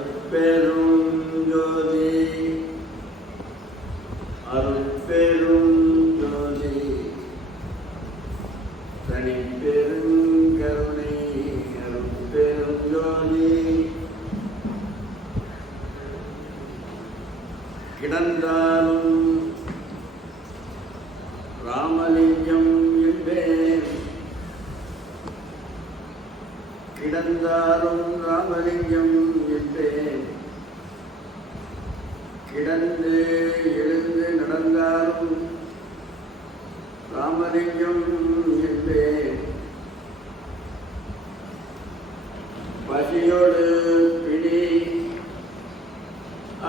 அருட்பெரும் ஜோதி அருட்பெரும் ஜோதி தனிப்பெரும் கருணை அருட்பெரும் ஜோதி கிடந்தாலும் ராமலிங்கம் என்பேன் கிடந்தாலும் ராமலிங்கம் என்பேன் கிடந்து எழுந்து நடந்தாலும் ராமலிங்கம் என்பேன் பசியோடு பிடி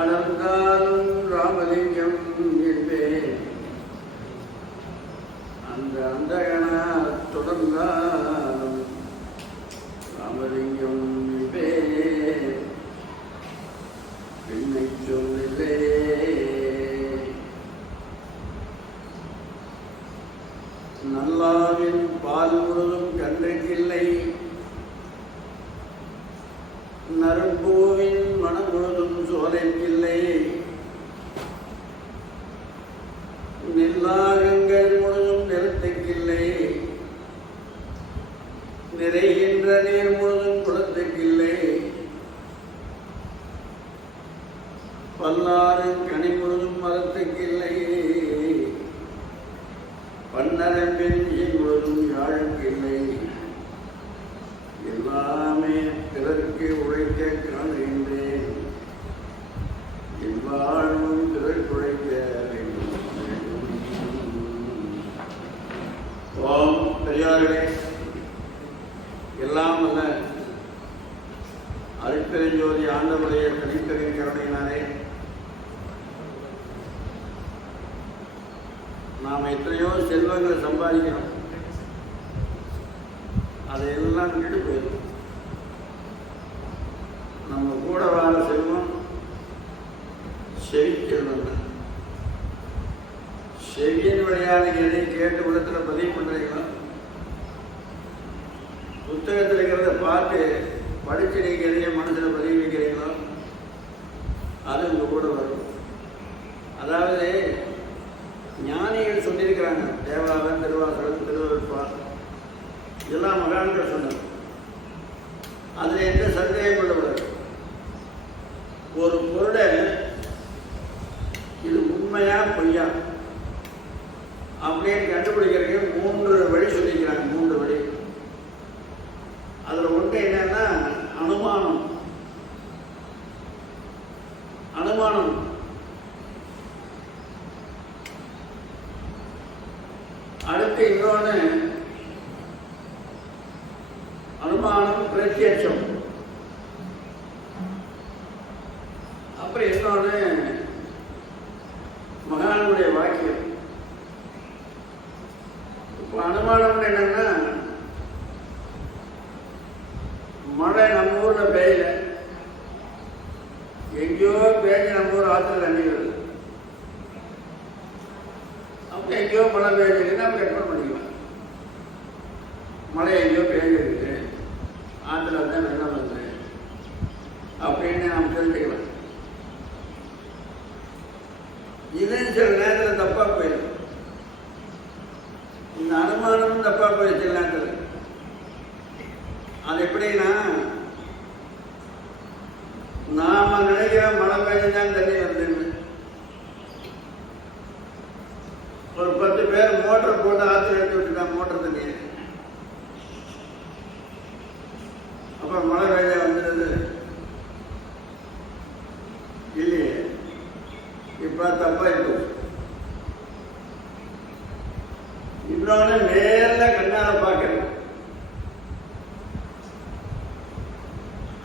அடர்ந்தாலும் ராமலிங்கம் என்பேன் அந்த அந்தகனா தொடர்ந்தாலும் ராமலிங்கம் என்பேன் என்னை சொல்லிலே நல்லாவின் பால் முழுதும் கன்றைக்கில்லை நறும்பூவின் மனம் முழுதும் சோலைக்கில்லை நெல்லாகங்கள் முழுதும் நிலத்துக்கில்லை நிறைகின்ற நீர் முழுதும் குளத்துக்கில்லை பல்லாறு கனி முழுதும் மரத்துக்கில்லை பன்னரம்பின் முழுதும் யாழுக்கில்லை எல்லாமே பிறர்க்கு உழைக்க காணுகின்றேன் எவ்வாழும் பிறர்க்கு உழைக்க வேண்டும். ஓம் பெரியார்களே, எல்லாம் அல்ல அருட்பெருஞ்சோதி ஆண்டவருடைய தனிப்பெரும் கருணையினாலே நாம் எத்தனையோ செல்வங்களை சம்பாதிக்கிறோம், அதையெல்லாம் விட்டு போயிடும். நம்ம கூட வாழ செல்வம் செவிக்கிறது. செவியின் வழியாக எதை கேட்டு உள்ளத்தில் பதிவு பண்ணுறீங்களோ, புத்தகத்தில் இருக்கிறத பார்த்து படித்து நீங்கள் எதைய மனசில் பதிவு வைக்கிறீங்களோ அது உங்கள் கூட வரும். அதாவது ஞானிகள் சொல்லியிருக்கிறாங்க, தேவாரம், திருவாசகம், திருவருட்பா, இதெல்லாம் மகான்கள் சொன்னார். அதில் எந்த சந்தேகம் கொள்ளக்கூடாது. ஒரு பொருளை இது உண்மையா பொய்யா அப்படின்னு கண்டுபிடிக்கிறதுக்கு 3 வழி சொல்லிக்கிறாங்க. 3 வழி. அதில் ஒன்று என்னன்னா அனுமானம். அனுமானம் அடுத்து இன்னொன்று அனுமானம் பிரத்யட்சம். அப்புறம் இன்னொன்று மகானுடைய வாக்கியம். இப்போ அனுமானம் என்னன்னா, மழை நம்ம ஊர்ல பெய்யல, எங்கேயோ பெய்ஞ்சு நம்ம ஊர் ஆற்றுல தண்ணி வருது. அப்போ எங்கேயோ மழை பெய்யுதுன்னா நம்ம கற்பனை பண்ணிக்கலாம். மழை எங்கேயோ பெய்ஞ்சிருக்கு, ஆற்றுல தான் வெள்ளம் வருது அப்படின்னு நாம் தெரிஞ்சுக்கலாம். இது சில நேரத்தில் தப்பா போயிடும். இந்த அனுமானமும் தப்பா போயிடுச்சு சில நேரத்தில். அது எப்படின்னா, நாம நினைக்கிற மழை பெய்ஞ்சுதான் தண்ணி வருதுன்னு ஒரு 10 பேர் மோட்டர் போட்டு ஆற்றுல எடுத்து விட்டுட்டாங்க, மோட்டர் தண்ணி. அப்புறம் மழை பெய்ய வந்துடுது இல்லையே. இப்ப தப்பா இருக்கு. இன்னொன்னு நேர கண்ணால பார்க்கணும்,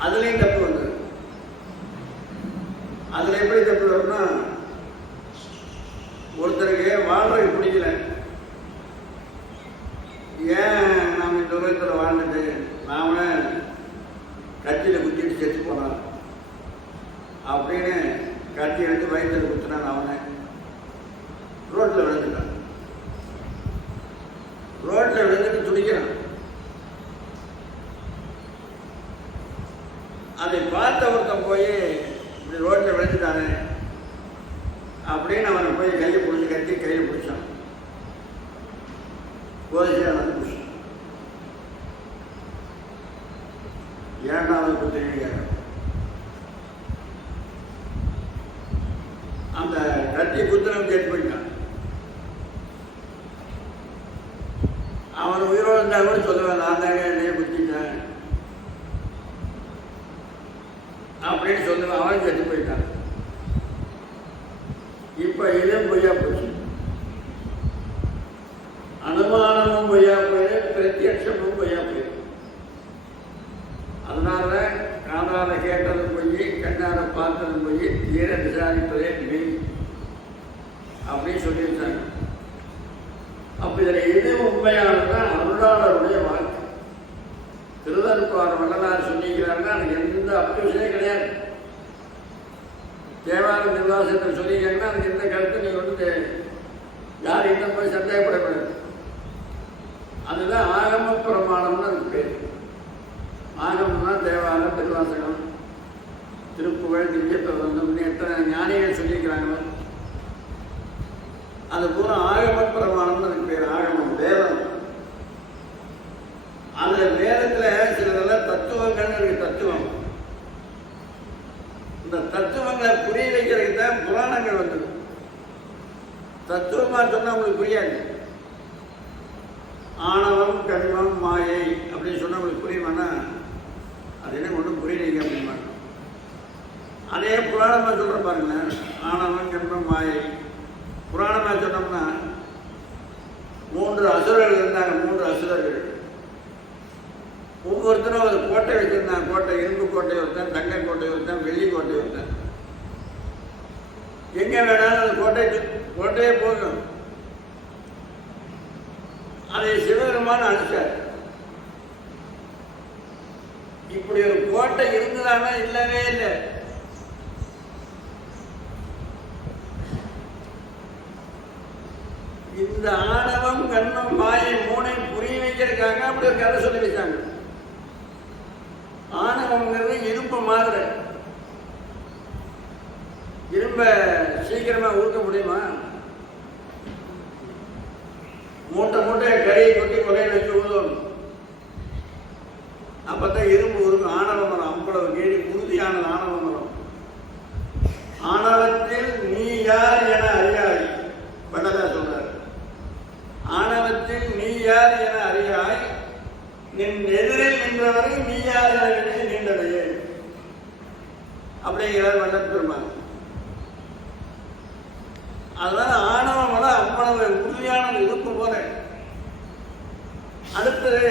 அதுலயும் தப்பு வந்தது. அதுல எப்படி தப்பு வரும்னா, ஒருத்தருக்கு வாழ்றதுக்கு பிடிக்கல, ஏன் நாம் இந்த உலகத்தில் வாழ்ந்துட்டு நாம கத்தியில குத்திட்டு செத்து போனான் அப்படின்னு கத்தி எடுத்து வயிற்றுல குத்தினான். அவனை ரோட்ல விழுந்துட்டான். ரோட்ல விழுந்துட்டு துடிக்கிறான். அதை பார்த்த ஒருத்தன் போய் இப்படி ரோட்டில் விழுந்துட்டானே அப்படின்னு அவனை போய் கையை பிடிச்சி கட்டி கையில் பிடிச்சான். போலீஸார் வந்து பிடிச்சான். ஏன்டா அவன் குத்துறீங்க? அந்த கட்டி குத்துறவன் கேட்டு போயிட்டான். அவன் உயிரோடு இருந்தா கூட சொல்லுவேன், நான் தாங்க என்னைய குத்திட்டேன் அப்படின்னு சொல்லுவேன். அவன் கட்டி போயிட்டான். இப்ப இதுவும் பொய்யா போச்சு. அனுமானமும் பொய்யா போயிரு, பிரத்யட்சமும் பொய்யா போயிரு. அதனால காதால கேட்டதும் பொய், கண்ணால பார்த்ததும் பொய், தீர விசாரிப்பதே மெய் அப்படின்னு சொல்லியிருந்தாங்க. அப்ப இதில் எது உண்மையானதான் அருளாளருடைய வாழ்க்கை. திருதற்பார் வள்ளலார் சொல்லிக்கிறாருன்னா அதுக்கு எந்த அப்யூஷனே கிடையாது. தேவார நிர்வாசத்தில் சொல்லிக்கிறாங்கன்னா அதுக்கு எந்த கருத்து நீ வந்து யார் இன்னும் போய் சந்தேகப்படக்கூடாது. அதுதான் ஆகம பிரமாணம்னு அதுக்கு பேர். ஆகம்னா தேவாரம், திருவாசகம், திருப்புகழ், திவ்ய பிரபந்தம் எத்தனை ஞானிகள் சொல்லியிருக்கிறாங்களோ அது பூரா ஆகம பிரமாணம்னு அதுக்கு பேர். ஆகமம் வேதம். அந்த வேதத்தில் சிலதெல்லாம் தத்துவங்கள் இருக்கு. தத்துவம், இந்த தத்துவங்களை புரிய வைக்கிறதுக்கு தான் புராணங்கள் வந்தது. தத்துவமா சொன்னா உங்களுக்கு புரியாது. ஆணவம், கண்மம், மாயை அப்படின்னு சொன்னா உங்களுக்கு புரியுமானா அது என்ன ஒன்றும் புரியலைங்க அப்படிமா. அதே புராணமா சொல்ற பாருங்களேன். ஆணவம், கண்மம், மாயை புராணமா சொன்னோம்னா 3 அசுரர்கள் இருந்தாங்க. 3 அசுரர்கள். ஒவ்வொருத்தரும் ஒரு கோட்டை வச்சிருந்தாங்க. கோட்டை, இரும்பு கோட்டை ஒருத்தன், தங்க கோட்டை ஒருத்தன், வெள்ளி கோட்டை ஒருத்தன். எங்க வேணாலும் அந்த கோட்டையே போகும். அதை சிவபெருமான் அழிச்சார். இப்படி ஒரு கோட்டை இருந்ததானா? இல்லவே இல்லை. இந்த ஆணவம், கண்மம், மாயை 3ஐயும் புரிய வைக்கிறதுக்காக அப்படி ஒரு கதை சொல்லி வச்சாங்க. ஆணவம்ங்கிறது இரும்பு மாதிரி. இரும்ப சீக்கிரமா ஊக்க முடியுமா? மூட்டை மூட்டையை கறியை கொட்டி கொலையை வச்சு ஊதும். அப்பதான் இரும்பு உருக்கும். ஆணவ மரம் அவ்வளவு கேடி உறுதியான ஆணவ மரம். ஆணவத்தில் நீ யார் என அறியாய் வள்ளலார் சொல்றார். ஆணவத்தில் நீ யார் என அறியாய், நின் எதிரில் நின்றவரை நீ யார் என நீண்டதையே அப்படிங்கிறார் வள்ளல் பெருமான். அதனால ஆணவம் அவ்வளவு உறுதியான இருப்பு போல. அடுத்தது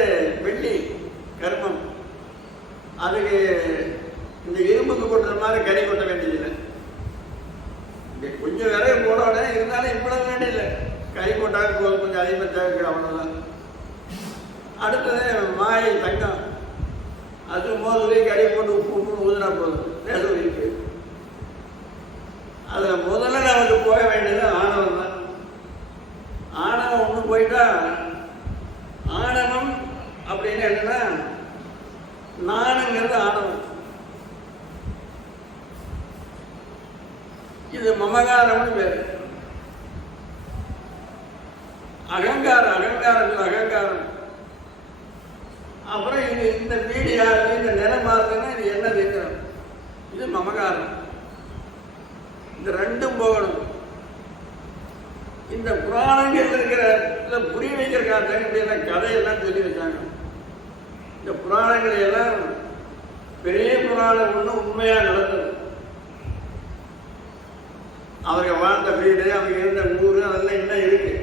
வெள்ளி, கர்மம். அதுக்கு இந்த இரும்புக்கு கொட்டுற மாதிரி கறி கொட்ட வேண்டியதில்லை. கொஞ்சம் விரைவு போடோட இருந்தாலும் இவ்வளவு வேண்டியதில்லை. கறி போட்டாங்க போதும், கொஞ்சம் அதிகமாக தேவைக்கு அவ்வளோதான். அடுத்தது மாயை, தங்கம். அது மோதுவே கறி போட்டு உப்பு ஊதுனா போதும், நேசம் இருக்கு. அதில் முதல்ல நமக்கு போக வேண்டியது ஆணவம் தான். ஆணவம் ஒன்று போயிட்டா, ஆணவம் அப்படின்னு என்னன்னா நானுங்கிறது ஆணவம். இது மமகாரம்னு பேரு. அகங்காரம், அகங்காரம். அப்புறம் இது இந்த வீடு யாரு, இந்த நிறம் மாறுதுன்னா இது என்ன இருக்கிறோம், இது மமகாரம். இந்த ரெண்டும் போகணும். இந்த புராணங்கள் இருக்கிற புரிய வைக்கிறக்காக இப்படி எல்லாம் கதையெல்லாம் சொல்லி வச்சாங்க. இந்த புராணங்களை எல்லாம் பெரிய புராணம் ஒன்று உண்மையா நடந்தது. அவங்க வாழ்ந்த வீடு, அவங்க இருந்த ஊரு, அதெல்லாம் இன்னும் இருக்கு.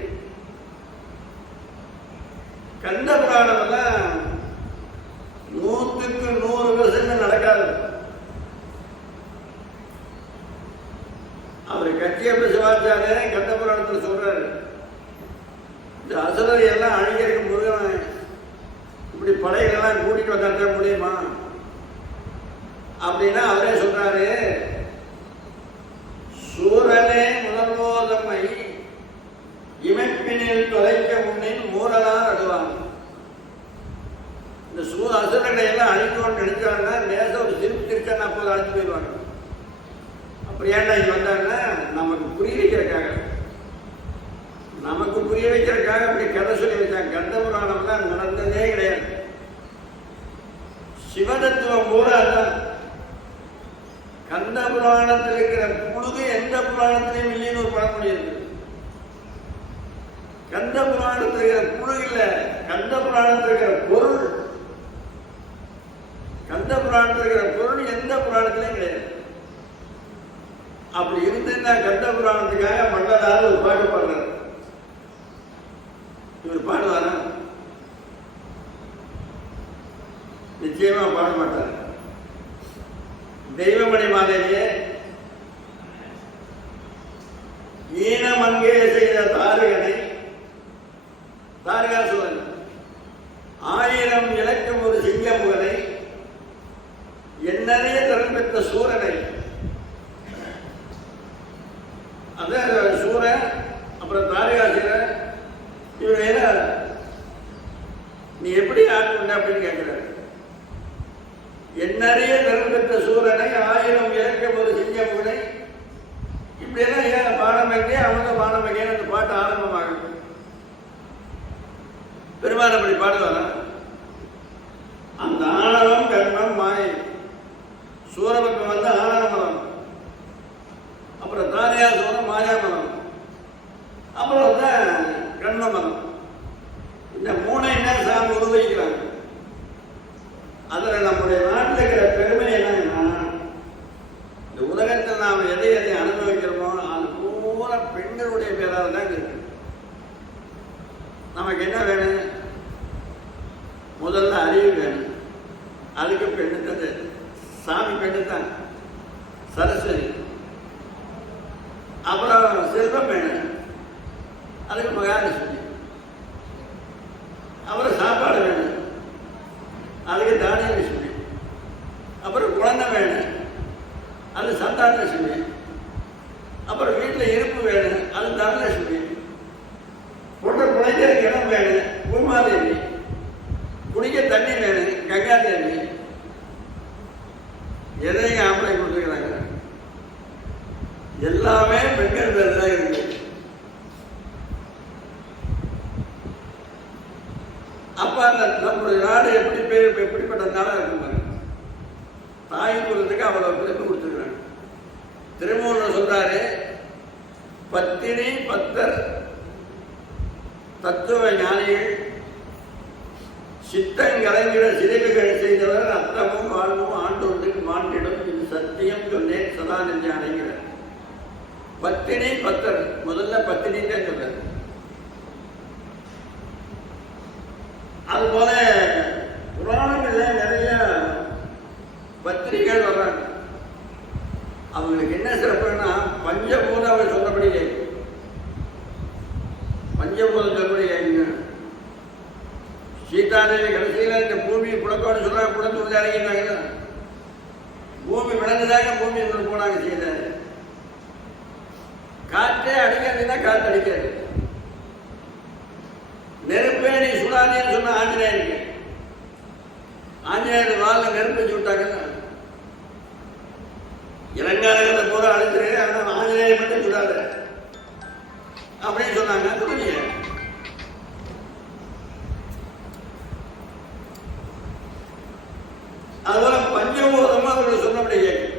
கந்த புராணம் எல்லாம் 100க்கு 100% நடக்காது. அவர் கட்சியப்ப சிவாச்சாரிய கந்த புராணத்தில் சொல்றாரு, இந்த அசுரரை எல்லாம் அழிக்கிறதுக்கு முருகன் இப்படி படைகளெல்லாம் கூட்டிட்டு வந்தா முடியுமா அப்படின்னா அவரே சொல்றாரு, சூரனே முதல்வோதம்மை இமைப்பினில் தொலைக்க முன்னில் மூரலார் அடுவான். இந்த அசுரர்களை எல்லாம் அழிக்கணும்னு நினைச்சாங்கன்னா நேச ஒரு சிரிப்பு திருச்சன் அப்போது அழிச்சு மறந்து போயிடுவாங்க. அப்புறம் ஏன்டா இங்கே வந்தாங்கன்னா நமக்கு புரிய வைக்கிறதுக்காக, நமக்கு புரிய வைக்கிறதுக்காக அப்படி கதை சொல்லி வச்சாங்க. கந்த புராணம்லாம் நடந்ததே கிடையாது. சிவதத்துவம் பூரா தான். கந்த புராணத்தில் இருக்கிற புழுகு எந்த புராணத்திலையும் இல்லைன்னு ஒரு பழமொழி இருக்கு. கந்த புராணத்தில் இருக்கிற புழுகு இல்ல, கந்த புராணத்தில் இருக்கிற பொருள், கந்த புராணத்தில் இருக்கிற பொருள் எந்த புராணத்திலையும் கிடையாது. அப்படி இருந்துன்னா கந்த புராணத்துக்காக மன்னரால் ஒரு பாட்டு பாடுறாரு. இவர் பாடுவாரா? நிச்சயமா பாட மாட்டார். தெய்வமணி மாலையே ஈனமங்கே செய்த தாரகனை, தாரகாசுரன் 1000 இலக்கம் ஒரு சிங்கமுகனை, என்னறைய திறன் பெற்ற சூரனை, அதான் சூரன் அப்புறம் தாரகாசுரன், இவங்க நீ எப்படி ஆட்கொண்ட அப்படின்னு கேட்கிறாரு. என்னறைய திறன் பெற்ற சூரனை, 1000 இலக்கம் ஒரு சிங்கமுகனை, இப்படியெல்லாம் ஏன் பாடம் வைக்க அவங்க பாடம் வைக்க அந்த பாட்டு ஆரம்பமாகும். பெருமாள் அப்படி பாடுவாரா? அந்த ஆணவம் கர்மம் மாயை, சூரபக்கம் வந்து ஆணவ மலம், அப்புறம் தாரையா சூரம் மாயா மலம், அப்புறம் வந்து கர்ம மலம். இந்த 3 என்ன சாமி உருவகிக்கிறாங்க. அதில் நம்முடைய நாட்டில் இருக்கிற பெருமை என்னன்னா, இந்த உலகத்தில் நாம் எதை எதை அனுபவிக்கிறோமோ அது பூரா பெண்களுடைய பேரால் தான் இருக்கு. நமக்கு என்ன வேணும்? முதல்ல அறிவு வேணும். அதுக்கு பெண்ணு தான், சாமி பெண்ணு தான், சரஸ்வதி. அப்புறம் செல்வம் வேணும், அதுக்கு மகாலட்சுமி. அப்புறம் சாப்பாடு வேணும், அதுக்கு தானியலட்சுமி. அப்புறம் குழந்தை வேணும், அது சந்தானலட்சுமி. அப்புறம் வீட்டில் இருப்பு வேணும், அது தனலட்சுமி. போட்ட குழைக்கிறதுக்கு இடம் வேணும், பூமாதேவி. குடிக்க தண்ணி வேணும், கங்காதேவி. எதையும் ஆம்பளை கொடுத்துக்கிறாங்க. எல்லாமே பெண்கள் பேர் தான் இருக்கு. அப்ப அந்த நம்முடைய நாடு எப்படிப்பட்ட நாடா இருக்கும் பாருங்க. தாய் குலத்துக்கு அவ்வளவு பிறப்பு கொடுத்துருக்காங்க. திருமூலர் சொல்றாரு, பத்தினி பத்தர் தத்துவ ஞானிகள் சித்தங்கலைஞர சிதைவுகள் செய்தவர் அத்தமும் வாழ்வும் ஆண்டொன்று மாண்டிடும், இது சத்தியம் சொன்னேன் சதா நெஞ்ச அடைகிறார். பத்தினி பத்தர், முதல்ல பத்தினி தான் சொல்றாரு. அதுபோல புராணங்கள்ல நிறைய பத்திரிகைகள் வர்றாங்க. அவங்களுக்கு என்ன சிறப்புன்னா பஞ்சபூதம் அவர் சொன்னபடி கேட்கும். பஞ்சபூதம் சொன்னபடி கேட்குங்க. சீதாதேவி கடைசியில் இந்த பூமி புலக்கோடு சொல்றாங்க, புலத்து இறங்கினாங்க. பூமி விளங்குதாங்க, பூமி போனாங்க சீதை. காற்றே அடிக்கிறதுனா காற்று அடிக்காது. நெருப்பே நீ சுடாதேன்னு சொன்ன ஆஞ்சநேயருக்கு, ஆஞ்சநேயர் வாழ நெருப்பு வச்சு விட்டாங்க. இளங்காரங்களை பூரா அழிச்சிரு, ஆனால் ஆஞ்சநேயர் மட்டும் சுடாத அப்படின்னு சொன்னாங்க. புரியல. அதுபோல பஞ்சபூதமா அவர்கள் சொன்னபடி கேட்கும்.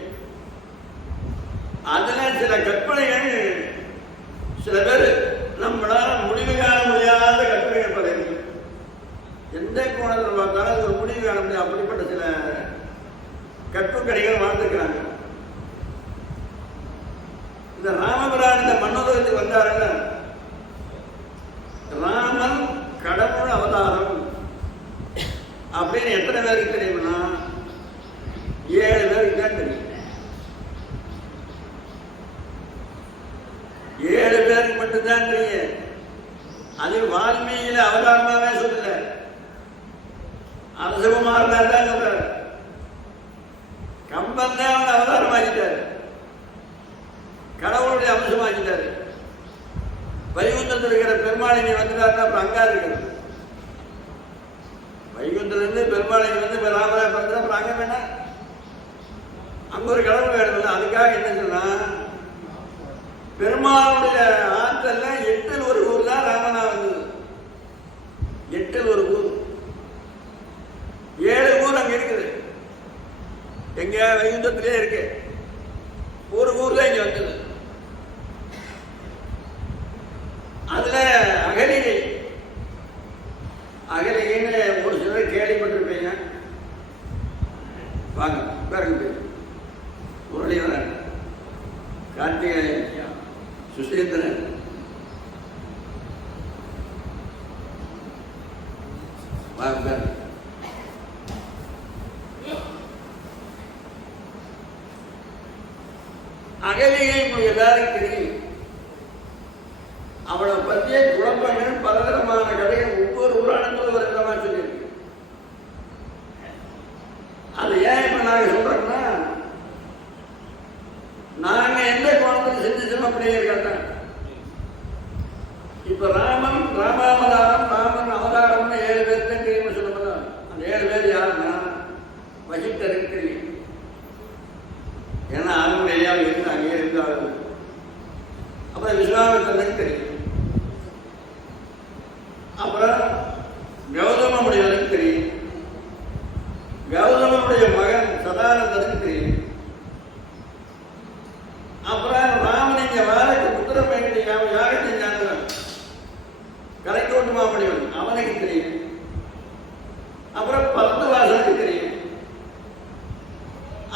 அதுல சில கற்பனைகள் சில பேர் நம்மளால முடிவு காண முடியாத கற்பனைகள் பல இருக்கு. எந்த கோணத்தில் பார்த்தாலும் அது ஒரு முடிவு காண முடியாது. அப்படிப்பட்ட சில கற்புக்கடிகள் வாழ்ந்துக்கிறாங்க. இந்த ராமபிரான் இந்த மன்னோதயத்துக்கு வந்தாருங்க. ராமன் கடவுள் அவதாரம் அப்படின்னு எத்தனை பேருக்கு தெரியும்னா 7 பேருக்கு தான் தெரியும். 7 பேருக்கு மட்டும்தான் தெரியும். அது வால்மீகியில அவதாரமாவே சொல்லல, அரசகுமார் தான் சொல்றாரு. கம்பன் தான் அவன் அவதாரமாக்கிட்டாரு, கடவுளுடைய அம்சமாக்கிட்டாரு. வைகுந்தத்தில் இருக்கிற பெருமாள் இங்கே வந்துட்டாருன்னா அப்புறம் அங்கா இருக்கிறது. வைகுந்திலிருந்து பெருமாள் இங்கே வந்து ராமராஜ் பிறந்த அப்புறம் அங்க வேணா அங்க ஒரு கிழமை வேணும்ல. அதுக்காக என்ன சொன்னா, பெருமாளுடைய ஆற்றல்ல 8ல் ஒரு ஊர் தான் ராமனா வந்தது. 8ல் ஒரு ஊர், 7 ஊர் அங்க இருக்குது. எங்க வைகுண்டத்திலே இருக்கு. ஒரு ஊர்ல இங்க வந்தது. அதுல அகலிகை, அகலிகைன்னு ஒரு சிலர் கேள்விப்பட்டிருப்பீங்க. வாங்க பாருங்க, முரளிவரன், கார்த்திகை, சுசீந்திரன், வாங்க. அகலிகை எல்லாரும் தெரியும். அவளை பற்றிய குழப்பங்கள் பலதரமான கதைகள் ஒவ்வொரு புராணங்களும் ஒரு விதமா சொல்லியிருக்கு. அது ஏன் இப்ப நாங்க சொல்றோம்னா, நாங்க எந்த கோணத்தில் செஞ்சுச்சோம் அப்படியே இருக்காங்க. இப்ப ராமன், ராமாவதாரம், ராமன் அவதாரம்னு 7 பேர் தான் தெரியும் சொல்லும்போது, அந்த 7 பேர் யாருன்னா வசிட்டருக்கு தெரியும். ஏன்னா அவங்களுடைய இருந்து அங்கே இருந்தாங்க. அப்புறம் விஸ்வாமித்திரனுக்கு தெரியும். அப்புறம் கௌதம முனிவருக்கு தெரியும். கௌதமனுடைய மகன் சதானந்தனுக்கு தெரியும். அப்புறம் ராமன் இங்க வாழைக்கு புத்திர பயணி யாரை செஞ்சாங்க, கலைக்கோட்டு மாமுனிவன், அவனுக்கு தெரியும். அப்புறம் 10 வாசலுக்கு தெரியும்.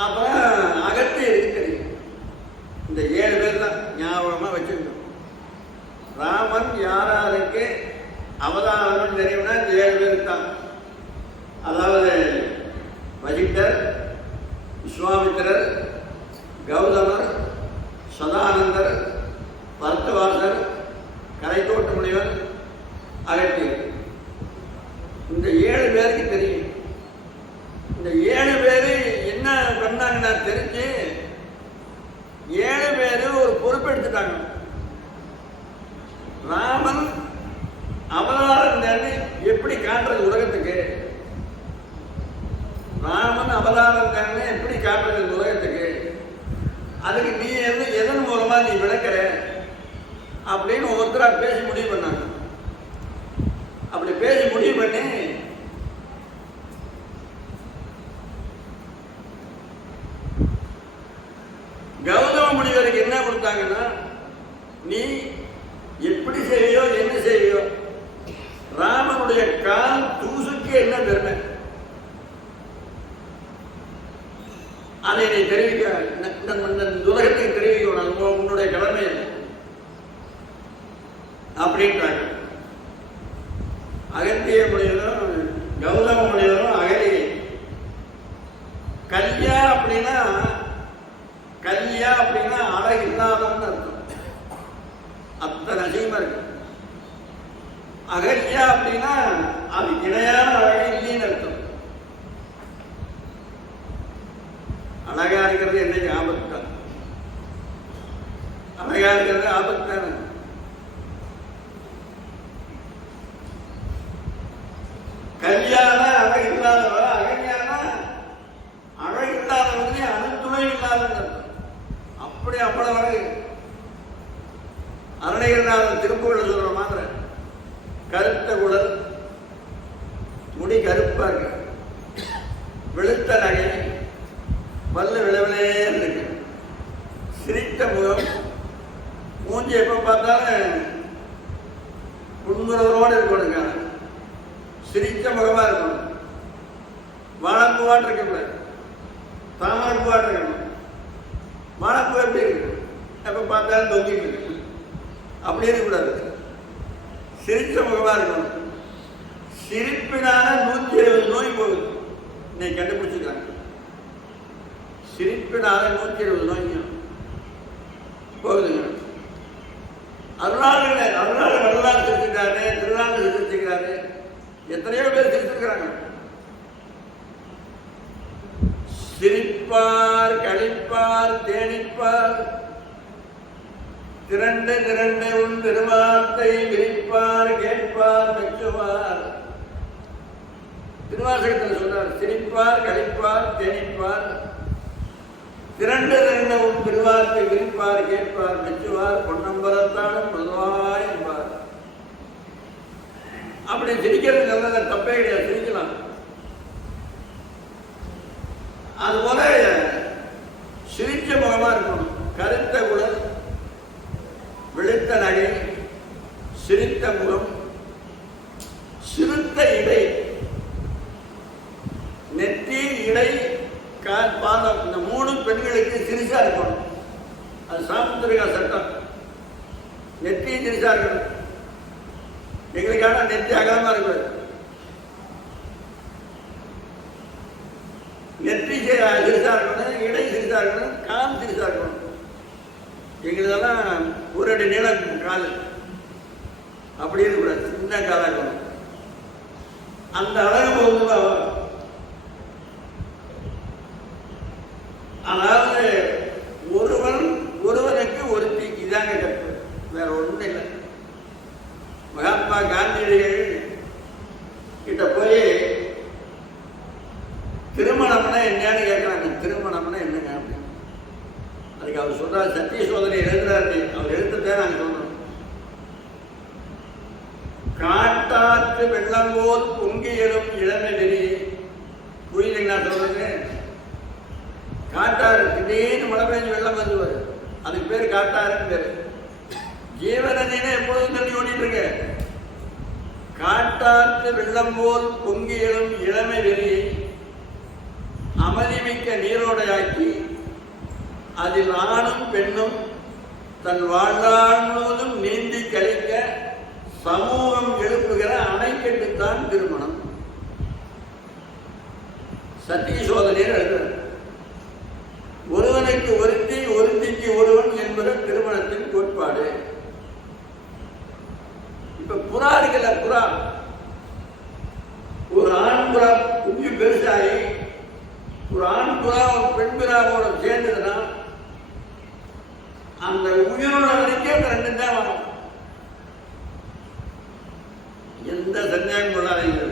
அப்புறம் அகத்தியருக்கு தெரியும். இந்த 7 பேர் தான் ஞாபகமா வச்சிருக்கோம். ராமன் யாராருக்கு அவதாரம் தெரியும்னா இந்த 7 பேருக்கு தான். அதாவது வசிட்டர், விஸ்வாமித்திரர், கௌதமர், சதானந்தர், பரத்வாசர், கலைக்கோட்டு முனிவர், அகத்தியர். இந்த 7 பேருக்கு தெரியும். இந்த 7 பேரு என்ன பண்ணாங்கன்னா தெரிஞ்சு 7 பேரு ஒரு பொறுப்பெடுத்துட்டாங்க. ராமன் அவதாரம் எப்படி காட்டுறது உலகத்துக்கு, ராமன் அவதாரம் எப்படி காட்டுறது உலகத்துக்கு, அதுக்கு நீ எதன் மூலமா நீ விளக்குற அப்படின்னு ஒருத்தரா பேசி முடிவு பண்ணாங்க. அப்படி பேசி முடிவு பண்ணி கௌதம முனிவருக்கு என்ன கொடுத்தாங்கன்னா, நீ எப்படி செய்யோ என்ன செய்யோ, ராமனுடைய கால் தூசுக்கு என்ன பெருமை அதை நீ தெரிவிக்க, உலகத்தை தெரிவிக்கணும், உன்னுடைய கடமை அப்படின்றாங்க. அகத்திய முனிவரும் கௌதம முனிவரும் அகலிகை. கல்யா அப்படின்னா, கல்யா அப்படின்னா அழகு இல்லாதன்னு அர்த்தம். அத்தனை அசிங்கமா இருக்கு. அகல்யா அப்படின்னா அது இணையான அழகு இல்லைன்னு அர்த்தம். அழகா இருக்கிறது என்னைக்கு ஆபத்து தான். அழகா இருக்கிறது ஆபத்து தானே. கல்யாண அழகு இல்லாதவ, அகல்யான அழகு இல்லாதவங்க அணுத்துணை இல்லாதவங்க. அப்படி அவ்வளவு அழகு. அருணகிரிநாதன் திருப்புகழ் சொல்ற மாதிரி கருத்த குடல், முடி கருப்பா இருக்கு, வெளுத்த நகை, பல்லு விளவிலே இருக்கு, சிரித்த முகம், மூஞ்சி எப்ப பார்த்தாலும் புன்முறவோடு இருக்கணுங்க, சிரித்த முகமா இருக்கணும், வாழைப்பூவாட்டு இருக்கக்கூடாது, தாமரை பூவாட்டு இருக்கணும். வாழைப்பூ எப்படி இருக்கு, எப்ப பார்த்தாலும் தொங்கிட்டு இருக்கு, அப்படி இருக்கக்கூடாது, சிரித்த முகமா இருக்கணும். சிரிப்பினால 170 நோய் போகுது, இன்னைக்கு கண்டுபிடிச்சிருக்காங்க. சிரிப்பினால 170 நோய் போகுதுங்க. அருளாளர் வரலாறு சிரிச்சிருக்காரு, திருநாள் சிரிச்சிருக்கிறாரு, எத்தனையோ பேர் சிரிச்சிருக்கிறாங்க. சிரிப்பார், கழிப்பார், தேனிப்பார், திரண்டு திரண்டு உன் திருவார்த்தை விரிப்பார், கேட்பார், மெச்சுவார். திருவாசகத்தில் சொன்னார், சிரிப்பார், கழிப்பார், தேனிப்பார், திரண்டிருந்தவும் திருவார்த்தை விரிப்பார் கேட்பார் மெச்சுவார் பொன்னம்பலத்தாலும் பொதுவாய் என்பார். அப்படி சிரிக்கிறது நல்லத, தப்பே கிடையாது, சிரிக்கலாம். அதுபோல சிரிச்ச முகமா இருக்கணும். கருத்த குடல், விழுத்த நகை, சிரித்த முகம், சிறுத்த இடை, நெற்றி, இடை, பாதம், இந்த 3 பெண்களுக்கு சிரிசா இருக்கணும். அது சாமுத்திரிகா சட்டம். நெற்றி சிரிசா இருக்கணும். எங்களுக்கான நெற்றி அகலமா இருக்காது. நெற்றி சிரிசா இருக்கணும், இடை சிரிசா இருக்கணும், கால் சிரிசா இருக்கணும். எங்களுதெல்லாம் ஒரு அடி நீளம் கால், அப்படி இருக்கக்கூடாது, சின்ன காலாக இருக்கணும். அந்த அழகு போகுது. அதாவது ஒருவனுக்கு ஒருத்தி, இதாங்க கற்பு, வேற ஒன்றும் இல்லை. மகாத்மா காந்தியடிகள் கிட்ட போய் திருமணம்னா என்னன்னு கேட்கிறாங்க. திருமணம்னா என்னங்க அப்படின்னு. அதுக்கு அவர் சொல்றாரு, சத்திய சோதனை எழுதுறாரு. அவர் எழுத்துட்டே நாங்கள் சொல்றோம். காட்டாற்று வெள்ளம் போல் பொங்கி எழும் இளமை வெறி. புரியலைங்களா சொல்றது? காட்டாறு திடீர்னு மழை பெஞ்சு வெள்ளம் வந்து வரும், அதுக்கு பேர் காட்டாறுன்னு பேரு. ஜீவநதினே எப்பொழுதும் தண்ணி ஓடிட்டு இருக்கு. காட்டாற்று வெள்ளம் போல் பொங்கி எழும் இளமை வெறியை அமைதிமிக்க நீரோடையாக்கி அதில் ஆணும் பெண்ணும் தன் வாழ்நாள் முழுவதும் நீந்தி கழிக்க சமூகம் எழுப்புகிற அணைக்கட்டுத்தான் திருமணம். சத்திய சோதனையில் எழுதுறார். ஒருவனுக்கு ஒருத்தி, ஒருத்திக்கு ஒருவன் என்பது திருமணத்தின் கோட்பாடு. இப்ப புறா இருக்குல்ல, புறா, ஒரு ஆண் புறா குஞ்சு பெருசாகி ஒரு ஆண் புறா ஒரு பெண் புறாவோட சேர்ந்ததுன்னா அந்த உயிரோட வரைக்கும் அந்த 2 தான் வரும். எந்த சந்தேகம் கொள்ளாதீங்க,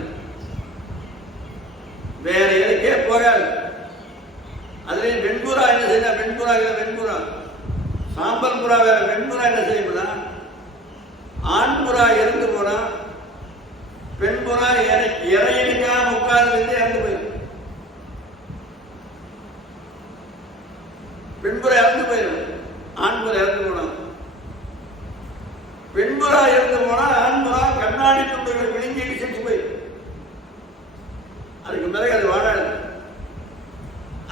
வேற எதுக்கே போகாது. அதுலேயும் வெண்புறா என்ன செய்ய, வெண்புறா சாம்பல் புறா வேற. வெண்புறா என்ன செய்யும்னா, ஆண் புறா இறந்து போனா பெண் புறா இறையிலுக்காம உட்கார்ந்து இறந்து போயிடும். பெண்புறா இறந்து போயிடும், ஆண் புறா இறந்து போனா. பெண்புறா இறந்து போனா ஆண் புறா கண்ணாடி துண்டுகள் விழுங்கிட்டு செத்து போயிடும். அதுக்கு பிறகு அது வாழாது.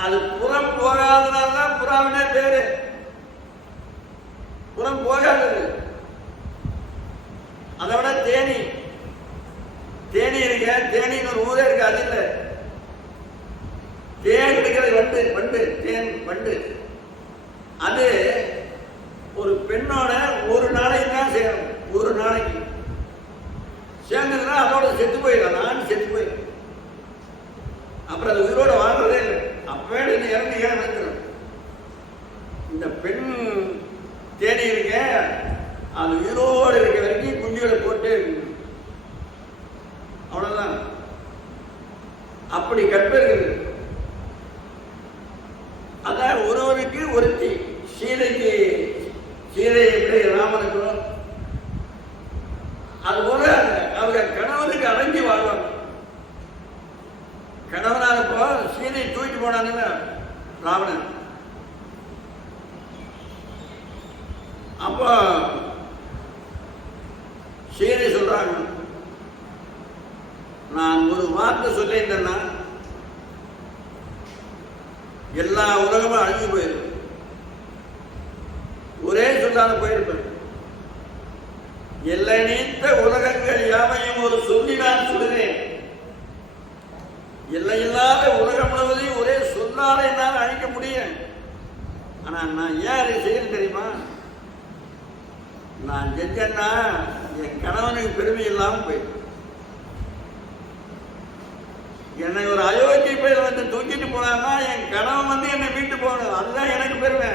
அது புறம் போகாதனால்தான் புறாவினே பேரு. புறம் போகாதது. அதை விட தேனி இருக்க, தேனின்னு ஒரு ஊரே இருக்கு. அது இல்லை, தேன் எடுக்கிறது வண்டு, தேன் வண்டு. அது ஒரு பெண்ணோட ஒரு நாளைக்கு தான் சேரும். ஒரு நாளைக்கு சேர்ந்ததுன்னா அதோட செத்து போயிடும், நான் செத்து போயிடும். அப்புறம் அது உயிரோட வாழ்றதே இல்லை. அப்பவே இறந்து வந்துடும். இந்த பெண் தேடி இருக்க, அது உயிரோடு இருக்க வரைக்கும் குஞ்சுகளை போட்டே இருக்கு. அவ்வளவுதான். அப்படி கற்பு இருக்குது. அதான் ஒருவருக்கு ஒருத்தி. சீதை எப்படி ராமனுக்கும் அதுபோல அவங்க கணவனுக்கு அடங்கி வாழ்வாங்க. கணவனானப்போ சீதை தூக்கி போனானுங்க ராவணன். அப்போ சீதை சொல்றாங்க, நான் ஒரு வார்த்தை சொல்லியிருந்தேன்னா எல்லா உலகமும் அழிஞ்சு போயிடும். ஒரே சொல்லாத போயிருப்பேன். எல்லை நீத்த உலகங்கள் யாவையும் ஒரு சொல்லி நான் சொல்லுகிறேன். எல்லையில்லாத உலகம் முழுவதையும் ஒரே சொல்லாத என்னால் அழிக்க முடியும். ஆனா நான் ஏன் அதை செய்ய தெரியுமா? நான் செஞ்சேன்னா என் கணவனுக்கு பெருமை இல்லாமல் போயிடும். என்னை ஒரு அயோக்கிய பேர் வந்து தூக்கிட்டு போனான்னா என் கணவன் வந்து என்னை மீட்டு போகணும். அதுதான் எனக்கு பெருமை.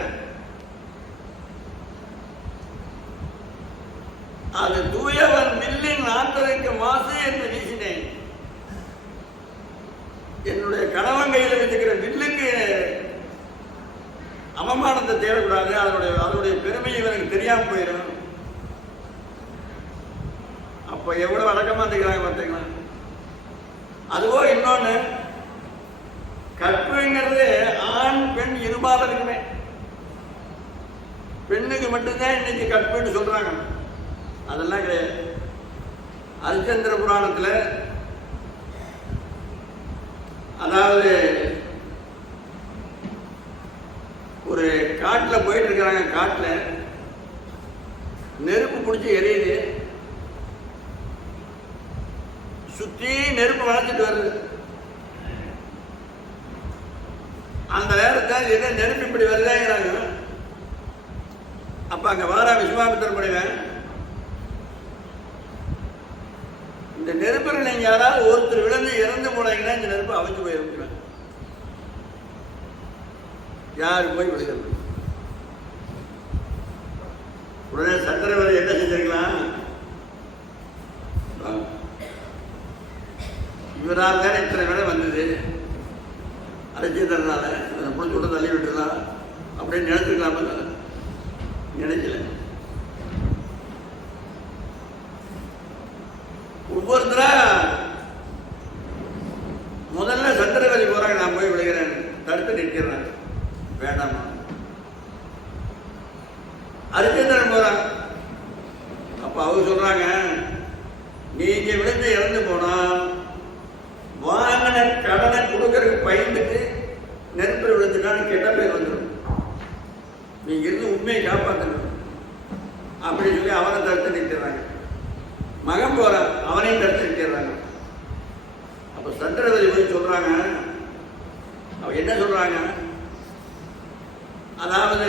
அது தூயவன் மில்லின் ஆற்றலுக்கு மாசு என்று வீசினேன். என்னுடைய கணவன் கையில் வச்சுக்கிற வில்லுக்கு அவமானத்தை தேடக்கூடாது, அதனுடைய பெருமை இவனுக்கு தெரியாம போயிடும். அப்ப எவ்வளவு அடக்கமா இருக்கிறாங்க பார்த்தீங்களா? அதுவோ இன்னொன்னு, கற்புங்கிறது ஆண் பெண் இருபால இருக்குமே. பெண்ணுக்கு மட்டும்தான் இன்னைக்கு கற்புன்னு சொல்றாங்க, அதெல்லாம் கிடையாது. ஹரிச்சந்திர புராணத்துல அதாவது ஒரு காட்டுல போயிட்டு இருக்கிறாங்க. காட்டுல நெருப்பு பிடிச்சி எரியுது, சுத்தி நெருப்பு வளர்ந்துட்டு வருது. அந்த நேரத்தில் என்ன நெருப்பு இப்படி வருதாங்கிறாங்க. அப்ப அங்க வாரா விஸ்வாமித்திர முனிவன், இந்த நெருப்பில் நீங்க யாராவது ஒருத்தர் விழுந்து இறந்து போனீங்கன்னா இந்த நெருப்பு அவிஞ்சு போயிருக்கிறேன். யாரு போய் விழுகிறது? உடனே சந்திரவதி என்ன செஞ்சிருக்கலாம்? இவரால் தானே இத்தனை வேலை வந்தது, அரசியல்னால பொண்ணு சொல்ல தள்ளி விட்டுலாம் அப்படின்னு நினைச்சிருக்கலாம, நினைக்கல. ஒவ்வொருத்தரா முதல்ல சந்திரவதி போறாங்க, நான் போய் விழுகிறேன், தடுத்து நிற்கிறேன், வேண்டாமா. அரிச்சந்திரன் போறாங்க. அப்ப அவங்க சொல்றாங்க, நீங்க விழுந்து இறந்து போனா வாங்கின கடனை கொடுக்கறதுக்கு பயந்துட்டு நெருப்பில் விழுந்துட்டான்னு கெட்ட பேர் வந்துடும், நீங்க இருந்து உண்மையை காப்பாற்றணும் அப்படின்னு சொல்லி அவனை தடுத்து நிற்கிறாங்க. மகன் போறான், அவனையும் தடுத்து நிற்கிறாங்க. அப்ப சந்திரவதி போய் சொல்றாங்க, அவ என்ன சொல்றாங்க? அதாவது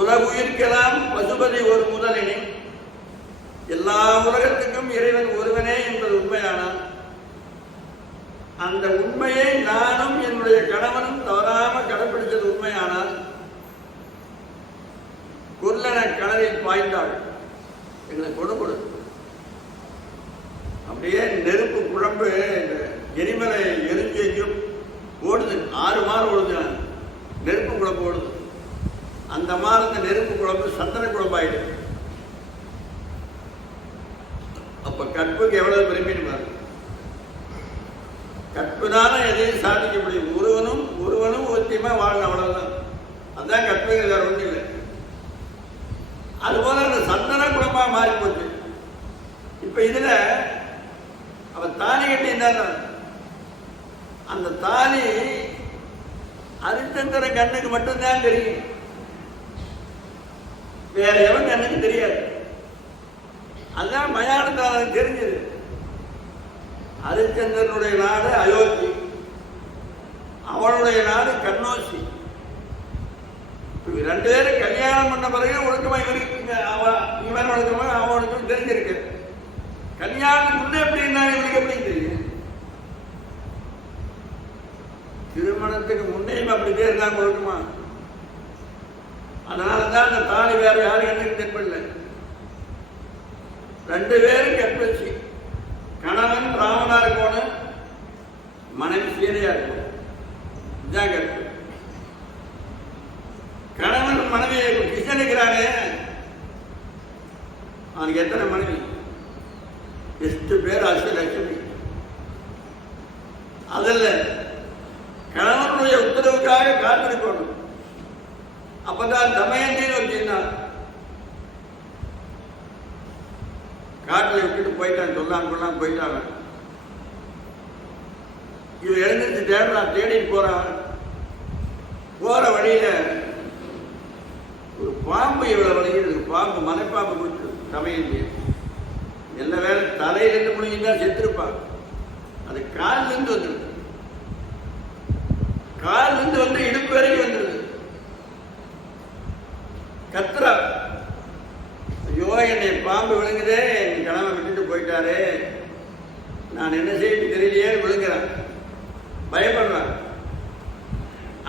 உலகுயிர்க்கலாம் பசுபதி ஒரு முதலினி, எல்லா உலகத்துக்கும் இறைவன் ஒருவனே என்பது உண்மையானால் அந்த உண்மையை நானும் என்னுடைய கணவனும் தவறாம கடைபிடித்தது உண்மையானால் கொல்லன கடலில் பாய்ந்தாள், எங்களை கொடு. அப்படியே நெருப்பு குழம்பு எரிமலை எரிஞ்சு எங்கேயும் ஓடுது, 6 மாதம் ஓடுது, நெருப்பு குழம்பு ஓடுது. அந்த மாதிரி நெருப்பு குழம்பு சந்தன குழம்பு ஆயிடுது. அப்ப கற்புக்கு எவ்வளவு பெருமைன்னு, கற்புனால எதையும் சாதிக்க முடியும். ஒருவனும் ஒத்தியமா வாழணும், அவ்வளவுதான். அதுதான் கற்புங்கிற வேற ஒன்றும் இல்லை. அதுபோல அந்த சந்தன குழம்பா மாறி போச்சு. இப்ப இதுல அவ தாலி கட்டியிருந்தாங்க, அந்த தாலி ஹரிச்சந்திர கண்ணுக்கு மட்டும்தான் தெரியும், வேற எவன் கண்ணுக்கு தெரியாது. அதுதான் மயானத்தால் தெரிஞ்சது. ஹரிச்சந்திரனுடைய நாடு அயோத்தி, அவனுடைய நாடு கண்ணோசி. ரெண்டு பேரும் கல்யாணம் பண்ண பிறகு ஒழுக்கமா இவன் ஒழுக்கமா அவன் ஒழுக்கம் தெரிஞ்சிருக்கு. கல்யாணம் முன்னே எப்படி இருந்தாலும் இவனுக்கு எப்படி தெரியும்? திருமணத்துக்கு முன்னையும் அப்படியே இருந்தாங்க ஒழுக்கமா. அதனாலதான் அந்த தாலி வேற யாரும் எனக்கு தென்படல. ரெண்டு பேரும் கற்பச்சு, கணவன் ராமனா இருக்கணும், மனைவி சீதையா இருக்கணும். இதுதான் கற்பு. கணவன் மனைவியை கிருஷ்ணனுக்கிறானே, அவனுக்கு எத்தனை மனைவி? 8 பேர், அஷ்டலட்சுமி. அதில் கணவனுடைய உத்தரவுக்காக காத்திருக்கணும். அப்பதான் தமயந்தின்னு ஒரு சின்ன காட்டில் விட்டுட்டு போயிட்டான், சொல்லாம போயிட்டாங்க. இவன் எழுந்திருச்சு தேடுறான், தேடிட்டு போறான். போற வழியில ஒரு பாம்பு இவ்வளவு வழிகிறது. பாம்பு, மலைப்பாம்பு போயிட்டு தமையந்தி. எல்லா வேலை தலையிலிருந்து முடிஞ்சுதான் செத்துருப்பான். அது காலிலிருந்து வந்துருக்கு, காலிலிருந்து வந்து இடுப்பு வரைக்கும் வந்துருது. கத்துறா, ஐயோ என்னை பாம்பு விழுங்குதே, என் கணவன் விட்டுட்டு போயிட்டாரு, நான் என்ன செய்ய தெரியலையே விழுங்குறேன், பயப்படுறான்.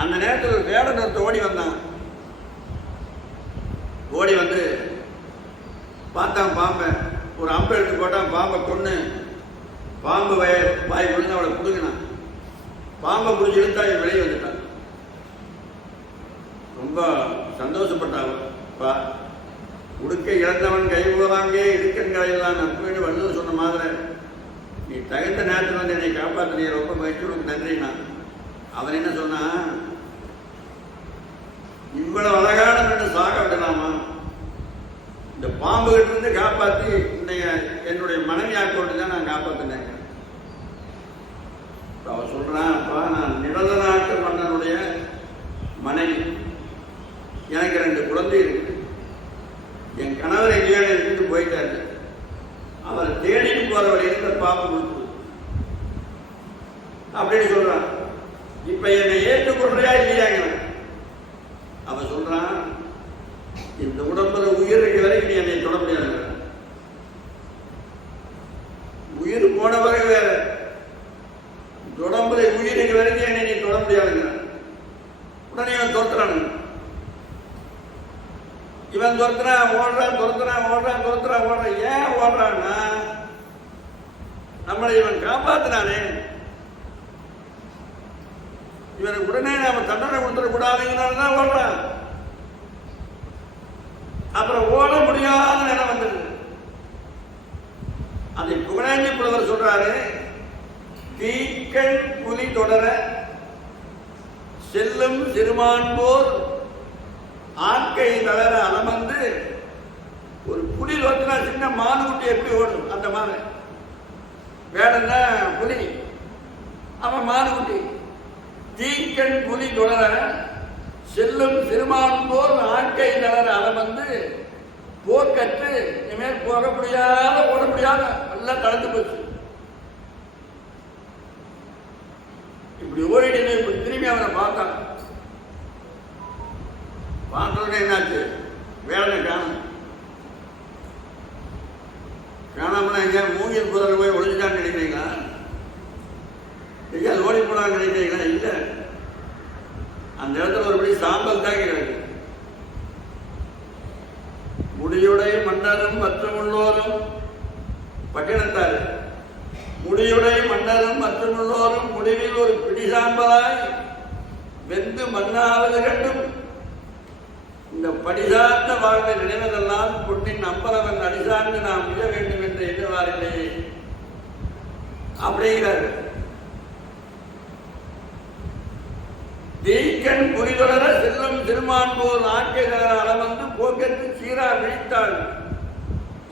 அந்த நேரத்தில் ஒரு வேடன் ஒருத்த ஓடி வந்தான். ஓடி வந்து பார்த்தான் பாம்பை, ஒரு அம்பை எடுத்து போட்டான், பாம்பை கொண்டு பாம்பு வாய் விழுந்து அவளை பிடுங்கினான். பாம்பை பிடிச்சி இழுத்தா வெளியே வந்துட்டான். ரொம்ப சந்தோஷப்பட்டாப்பா. உடுக்க இழந்தவன் கை போவாங்கே இடுக்கங்களையெல்லாம் நட்பு வள்ளுவர் சொன்ன மாதிரி நீ தகுந்த நேரத்தில் வந்து என்னை காப்பாற்றினீ, ரொம்ப மகிழ்ச்சி, நன்றிண்ணா. அவன் என்ன சொன்னான், இவ்வளவு அழகான பெண்ணு சாக விடலாமா, இந்த பாம்புகிட்ட இருந்து காப்பாற்றி என்னுடைய மனைவியாக்க தான் நான் காப்பாற்றினேன். அவன் சொல்றான், அப்பா நான் நிழல நாட்டு மன்னனுடைய மனைவி, எனக்கு 2 குழந்தை இருக்கு, என் கணவர் எங்கேயோ எடுத்துட்டு போயிட்டாரு, அவரை தேடிட்டு போற வழியில பாம்பு கொடுத்து அப்படின்னு சொல்றான். இப்ப என்னை ஏற்றுக்கொள்றியா இல்லையாங்க? அவன் சொல்றான், இந்த உடம்புல உயிர் இருக்கிற வரைக்கும் நீ என்னை தொட முடியாது, உயிர் போன பிறகு வேற, உடம்புல உயிர் இருக்கிற வரைக்கும் என்னை நீ தொட முடியாதுங்க. உடனே இவன் துரத்துறான், இவன் துரத்துறான், ஓடுறான். ஏன் ஓடுறான்னா, நம்மளை இவன் காப்பாத்தினானே, இவனுக்கு உடனே நாம தண்டனை கொடுத்துடக்கூடாதுங்கிறதான் ஓடுறான். அப்புறம் ஓட முடியாத நிலை வந்தது. அதை புகழேந்தி புலவர் சொல்றாரு, தீக்கள் புலி தொடர செல்லும் சிறுமான்போர் ஆட்கை தளர அலமந்து. ஒரு புலி ஓட்டினா சின்ன மானுக்குட்டி எப்படி ஓடும், அந்த மாதிரி வேடன்னா புலி, அவன் மானுக்குட்டி. தீக்கண் புலி தொடர செல்லும் சிறுமான்போர் ஆட்கை தளர அலமந்து போக்கற்று இனிமேல் போக முடியாத ஓட முடியாத எல்லாம் கலந்து போச்சு. இப்படி ஓடிட்டு இப்படி திரும்பி அவனை பார்த்தான். பார்த்தோன்னே என்னாச்சு, வேலை காணாமனா எங்க மூங்கில் புதல் போய் ஒழிஞ்சான்னு நினைக்கிறீங்களா, எங்கேயாவது ஓடி போனான்னு நினைக்கிறீங்களா? இல்லை, அந்த இடத்துல ஒருபடி சாம்பல் தாக்கி கிடக்கு. முடியுடைய மன்னரும் மற்றும் உள்ளோரும் பட்டினத்தார், முடியுடைய மன்னரும் மற்றும் உள்ளோரும் முடிவில் ஒரு பிடி சாம்பலாய் வெந்து மண்ணாவது கண்டும் இந்த படிசார்ந்த வாழ்வை நினைவதெல்லாம் பொன்னின் அம்பலவன் அடிசார்ந்து நாம் விழ வேண்டும் என்று எதிர்வாரில்லையே அப்படிங்கிறார். தீக்கண் புரிதொடர செல்லும் திருமான்போர் ஆட்கைகள அளவந்து போக்கென்று சீரா விழித்தாள்.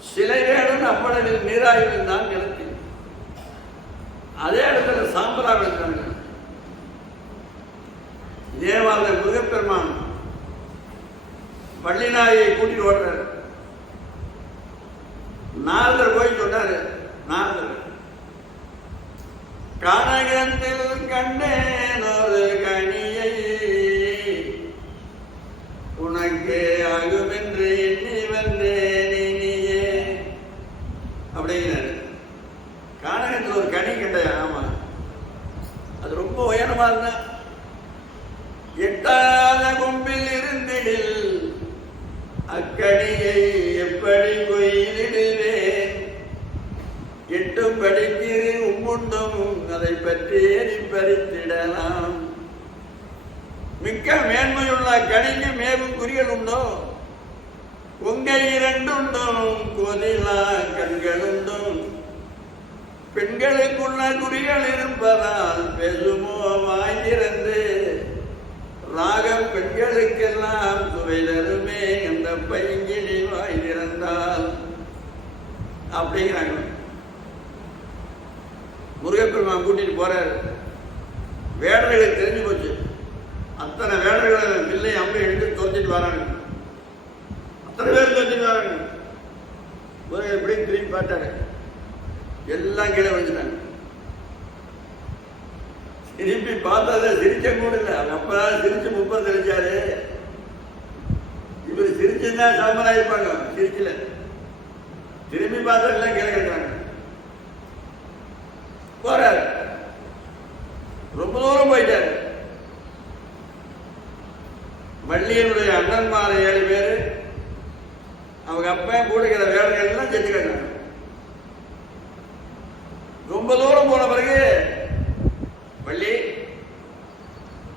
சிலை வேடன் அப்படலில் நீராய்வில் தான் நிலத்தில் அதே இடத்துல சாம்பலா விழுந்தாங்க. தேவாலய முருகப்பெருமான் பள்ளி நாயை கூட்டிட்டு ஓடுறாரு. நாரதர் போய் சொன்னாரு, நாரதர் கனகத்தில் கண்டேன் ஒரு கனியை உனக்கே ஆகும் என்று எண்ணி வந்தேன் நீயே அப்படிங்கிறாரு. கானகத்தில் ஒரு கனி கண்டையா? ஆமா, அது ரொம்ப உயரமா இருந்தா. எட்டாத கொம்பில் இருந்திடில் அக்கடியை எப்படி கொய்திடுவேன், 8 படிக்கு உம்முண்டும் அதை பற்றி பறித்திடலாம். மிக்க மேன்மையுள்ள கணிக்கு மேலும் குறிகள் உண்டோ, உங்கை 2 உண்டும் கோதிலா கண்கள் உண்டும், பெண்களுக்குள்ள குறிகள் இருப்பதால் பேசுமோ வாய்ந்திருந்து, ராகம் பெண்களுக்கெல்லாம் சுவை தருமே அந்த பைங்கினி வாய் திறந்தால் அப்படிங்கிறாங்க. முருகப்பெருமான் கூட்டிட்டு போறாரு. வேடர்களுக்கு தெரிஞ்சு போச்சு, அத்தனை வேடர்களை பிள்ளை அம்பை எடுத்து தோச்சிட்டு வராங்க, அத்தனை பேர் தோச்சிட்டு வராங்க. முருகன் எப்படி திரும்பி பார்த்தாரு, எல்லாம் கீழே வந்துட்டாங்க. திரும்பி பார்த்தா சிரிச்ச கூட இல்லை. அப்பதான் சிரிச்சு 30 தெளிச்சாரு. இவர் சிரிச்சுன்னா சாம்பலாயிருப்பாங்க, சிரிக்கல. திரும்பி பார்த்தா எல்லாம் கீழே கேட்கிறாங்க. போறாரு, ரொம்ப தூரம் போயிட்டாரு. வள்ளியனுடைய அண்ணன்மார 7 பேரு, அவங்க அப்பா கூடுகிற வேலைகள் எல்லாம் செஞ்சுக்கிறாங்க. ரொம்ப தூரம் போன பிறகு வள்ளி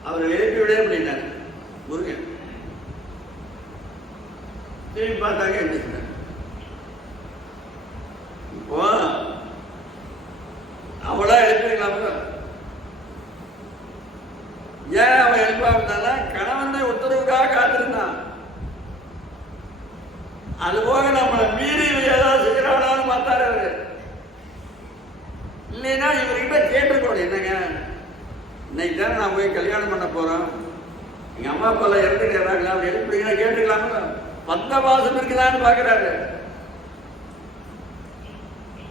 அவரை எழுப்பி விட அப்படின்னாரு முருகன். திரும்பி பார்த்தாங்க எழுந்திருச்சாங்க. இப்போ அவளா எழுப்பிருக்கலாம்ல. ஏன் அவன் எழுப்பாம இருந்தானா? கணவன் உத்தரவுக்காக காத்திருந்தான். அதுபோக நம்மளை மீறி ஏதாவது செய்யறான்னு பார்த்தாரு அவரு. இல்லைன்னா இவர்கிட்ட கேட்டுக்கோடு, என்னங்க இன்னைக்கு தானே நான் போய் கல்யாணம் பண்ண போறோம், எங்க அம்மா அப்பா எல்லாம் இறந்துக்கிறாங்களா, எழுப்புறீங்கன்னா கேட்டுக்கலாம்ல. பந்த பாசம் இருக்குதான்னு பாக்குறாரு.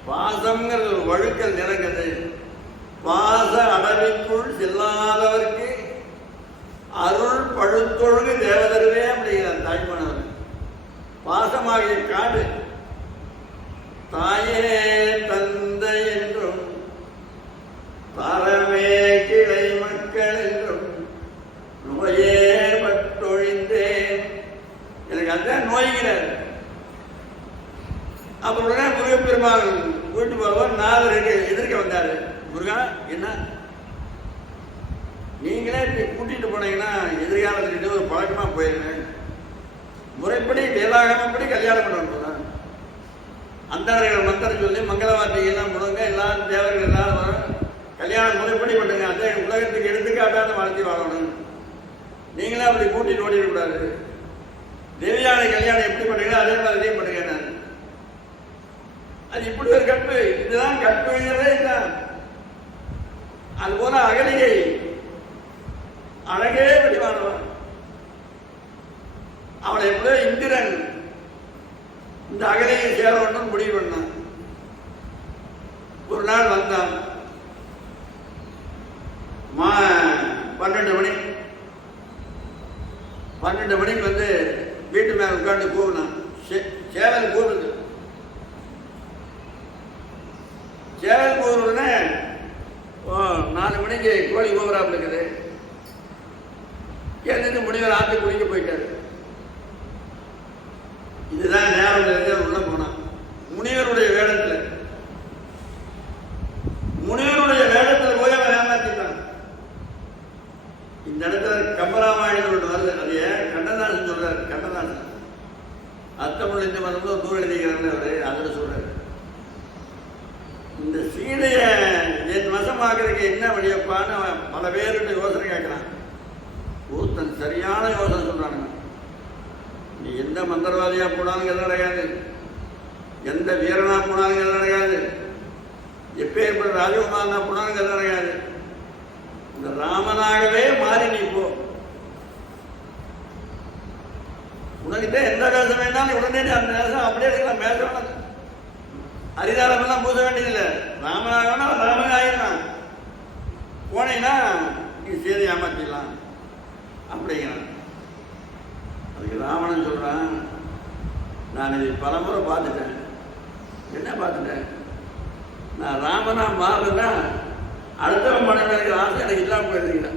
பாசம்ங்கிறது ஒரு வழுக்கல் நிறங்குது. பாச அடவிக்குள் செல்லாதவருக்கு அருள் பழுத்தொழுகு தேவதருவே அப்படிங்கிறார் தாய்மானவர். பாசமாகிய காடு தாயே தந்தை என்றும் தரமே கிளை மக்கள் என்றும் நோயே பட்டொழிந்தேன். எனக்கு அதுதான் நோய்கிறார். அப்புறம் முருகப்பெருமாள் வீட்டு போவார். நாதருக்கு எதிர்க்க வந்தாரு. முருகா, என்ன நீங்களே இப்படி கூட்டிட்டு போனீங்கன்னா எதிர்காலத்துக்கிட்ட ஒரு பழக்கமா போயிருங்க. முறைப்படி வேதாகமப்படி கல்யாணம் பண்ணணும். அந்தவர்கள் மந்திரம் சொல்லி மங்கள வார்த்தைகள்லாம் முழுங்க, எல்லாரும் தேவர்கள் எல்லாரும் வரும். கல்யாணம் முறைப்படி பண்ணுங்க. அதே உலகத்துக்கு எடுத்துக்காட்டான வாழ்க்கை வாழணும். நீங்களே அப்படி கூட்டிட்டு ஓடிடக்கூடாது. தேவியான கல்யாணம் எப்படி பண்ணுறீங்களோ அதே மாதிரி பண்ணுங்க. நான் அது இப்படி ஒரு கற்பு. இதுதான் கற்புங்கிறதே இதுதான். அதுபோல அகலிகை அழகே வடிவானவன். அவளை எப்படியோ இந்திரன் இந்த அகலிகை சேரணும் முடிவு பண்ணான். ஒரு நாள் வந்தான். 12 மணி 12 மணிக்கு வந்து வீட்டு மேல உட்காந்து கூவினான். சேவல் கூவுது. சேவல் கூவுறதுன்னு 4 மணிக்கு கோழி கூவுறாப்புல இருக்குது. எழுந்து முனிவர் ஆற்று குளிக்க போயிட்டாரு. இதுதான் நேரம் இருந்து உள்ள போனான். முனிவருடைய வேடத்தில் போய் அவன் ஏமாத்திட்டான். இந்த இடத்துல கம்பராமாயணம் ஒன்று வருது. அதைய கண்ணதாசன் சொல்றாரு. கண்ணதாசன் அர்த்தமுள்ள இந்த மதம் தூர எழுதிக்கிறான்னு அவரு அதில் சொல்றாரு. இந்த சீதைய என் வசமாக்குறதுக்கு என்ன வழியப்பான்னு அவன் பல பேருடைய யோசனை கேட்கிறான். ஒருத்தன் சரியான யோசனை சொல்றானுங்க. நீ எந்த மந்திரவாதியா போனாலும் எல்லாம் கிடையாது, எந்த வீரனா போனாலும் எல்லாம் கிடையாது, எப்பேற்பட்ட ராஜகுமாரனா போனாலும் எல்லாம் கிடையாது. இந்த ராமனாகவே மாறி நீ போ. உனக்கிட்ட எந்த வேஷம் வேணாலும் உடனே அந்த வேஷம் அப்படியே இருக்கலாம். பேச அரிதாரம் எல்லாம் பூச வேண்டியதில்லை. ராமனாகனா ராமன் ஆயிடலாம். போனீங்கன்னா நீ சேதி ஏமாத்திடலாம் அப்படிங்கிறான். அதுக்கு ராவணன் சொல்றான், நான் இதை பலமுறை பார்த்துட்டேன். என்ன பார்த்துட்டேன்? நான் ராமனா மாறுனா அடுத்தவன் மனைவி இருக்கிற ஆசை எனக்கு இல்லாம போயிருக்கீங்க.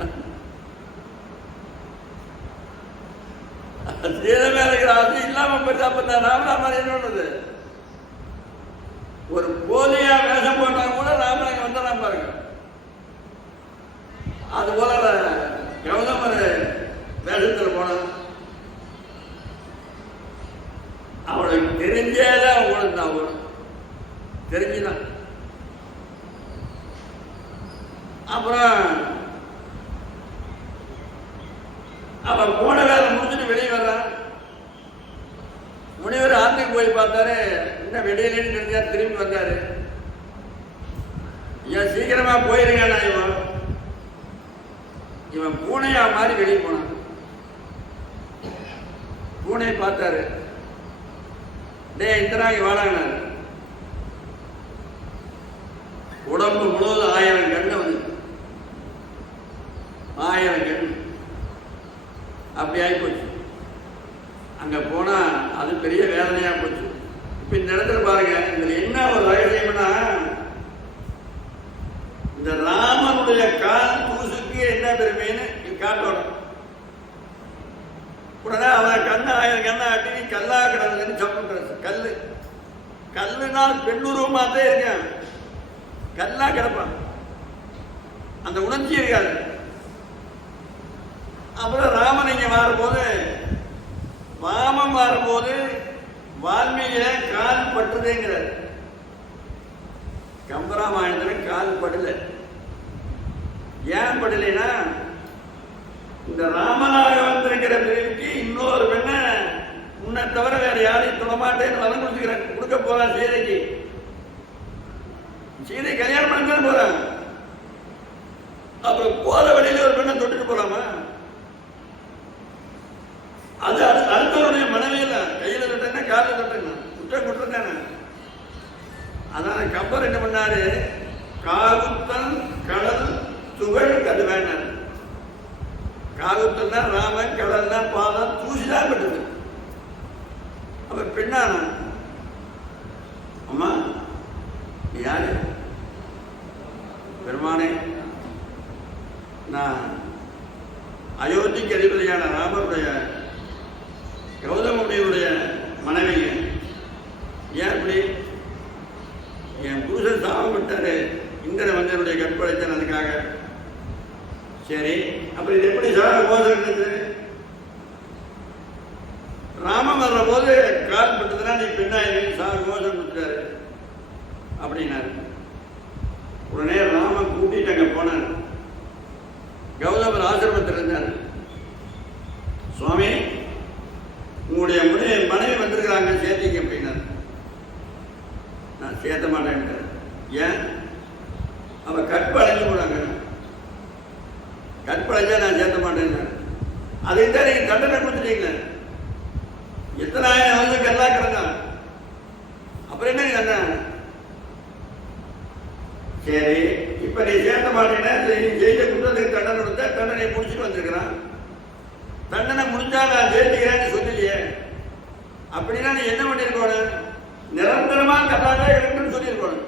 சீதை மேல இருக்கிற ஆசை இல்லாம போயிட்டு அப்ப நான் ராமனா மாதிரி என்னது? ஒரு போலியா வேஷம் போட்டா கூட ராமன் வந்துடலாம் பாருங்க. அது போல கௌதம் ஒரு வேஷத்தில் போன அவளுக்கு தெரிஞ்சேதான் அவங்களுக்கு தான் அவளும் தெரிஞ்சுதான். அப்புறம் அவன் போன வேலை முடிச்சுட்டு வெளியே வர்றான். முனிவர் ஆத்துக்கு போய் பார்த்தாரு. இன்னும் வெளியிலேன்னு தெரிஞ்சாரு. திரும்பி வந்தாரு. ஏன் சீக்கிரமா போயிருங்க. இவன் பூனையா மாதிரி வெளியே போனான். பூனையை பார்த்தாரு. டே இத்தனாகி வாழாங்க. உடம்பு முழுவதும் 1000 கண்ணு வந்து 1000 கண்ணு அப்படி ஆகிப்போச்சு. அங்க போனா அது பெரிய வேதனையா போச்சு. இப்ப இந்த இடத்துல பாருங்க, இதுல என்ன ஒரு ரகசியம்னா, இந்த ராமனுடைய கால் தூசுக்கு என்ன பெருமைன்னு காட்டணும். உடனே அவன் கண்ணை 1000 கண்ணை ஆட்டி நீ கல்லா கிடக்குதுன்னு சொல்ற. கல்லுனால் பெண்ணுருவமாத்தே இருக்கேன். கல்லா கிடப்பான். அந்த உணர்ச்சி இருக்காது. அப்புறம் ராமன் இங்க மாறும்போது ராமம் வரும்போது வால்மீகிய கால் பட்டுதுங்கிறார். கம்பராமாயணத்தில் கால் படல. ஏன் படலைன்னா, இந்த ராமனாக வந்திருக்கிற பிரிவுக்கு இன்னொரு பெண்ணை உன்னை தவிர வேற யாரையும் தொடமாட்டேன்னு வரம் கொடுத்துக்கிறேன். கொடுக்க போறான் சீதைக்கு. சீதை கல்யாணம் பண்ணி போறான். அப்புறம் போற வழியில ஒரு பெண்ணை தொட்டுட்டு போலாமா? அது அடுத்தவருடைய மனைவியில கையில தொட்டேன்னா காலில் தொட்டேன்னா குற்றம் குற்றம் தானே. அதனால கப்பர் என்ன பண்ணாரு, காகுத்தன் கடல் துகள் அது வேண்டாம். காகுத்தன் தான் ராமன், கடல் தான் பாதம், தூசிதான் பட்டது. அப்ப பெண்ணான அம்மா யாரு? பெருமானே, நான் அயோத்திக்கு அதிபதியான ராமருடைய கௌதமுடைய மனைவிங்க. ஏன் இப்படி? என் புருஷன் சாபம் விட்டாரு, இந்திர மன்னனுடைய கற்பழித்தன், அதுக்காக. சரி, அப்ப இது எப்படி சாக போது? ராமன் வர்ற போது கால் பட்டதுன்னா நீ பெண்ணாயிரு, சாக மோசம் கொடுத்துட்டாரு அப்படின்னாரு. உடனே ராமன் கூட்டிட்டு அங்க போனார். கௌதமர் ஆசிரமத்தில் இருந்தார். சுவாமி, உங்களுடைய மனைவி வந்திருக்கிறாங்க, சேர்த்திங்க அப்படின்னாரு. நான் சேர்த்த மாட்டேன். ஏன்? அவ கற்பு அடைஞ்சு போனாங்க. கற்பு அடைஞ்சா நான் சேர்த்த மாட்டேன். அதை தான் நீங்க தண்டனை கொடுத்துட்டீங்களே. எத்தனாயிரம் வந்து கல்லா கிடந்தான், அப்புறம் என்ன கண்ணா? சரி, இப்ப நீ சேர்த்த மாட்டேன்னா நீ செய்த குற்றத்துக்கு தண்டனை கொடுத்தா தண்டனை முடிச்சுட்டு வந்திருக்கிறான். தண்டனை முடிஞ்சா நான் சேர்த்துக்கிறேன்னு சொல்லலையே. அப்படின்னா நீ என்ன பண்ணிருக்கணும்? நிரந்தரமா கல்லாக இருக்குன்னு சொல்லியிருக்கணும்.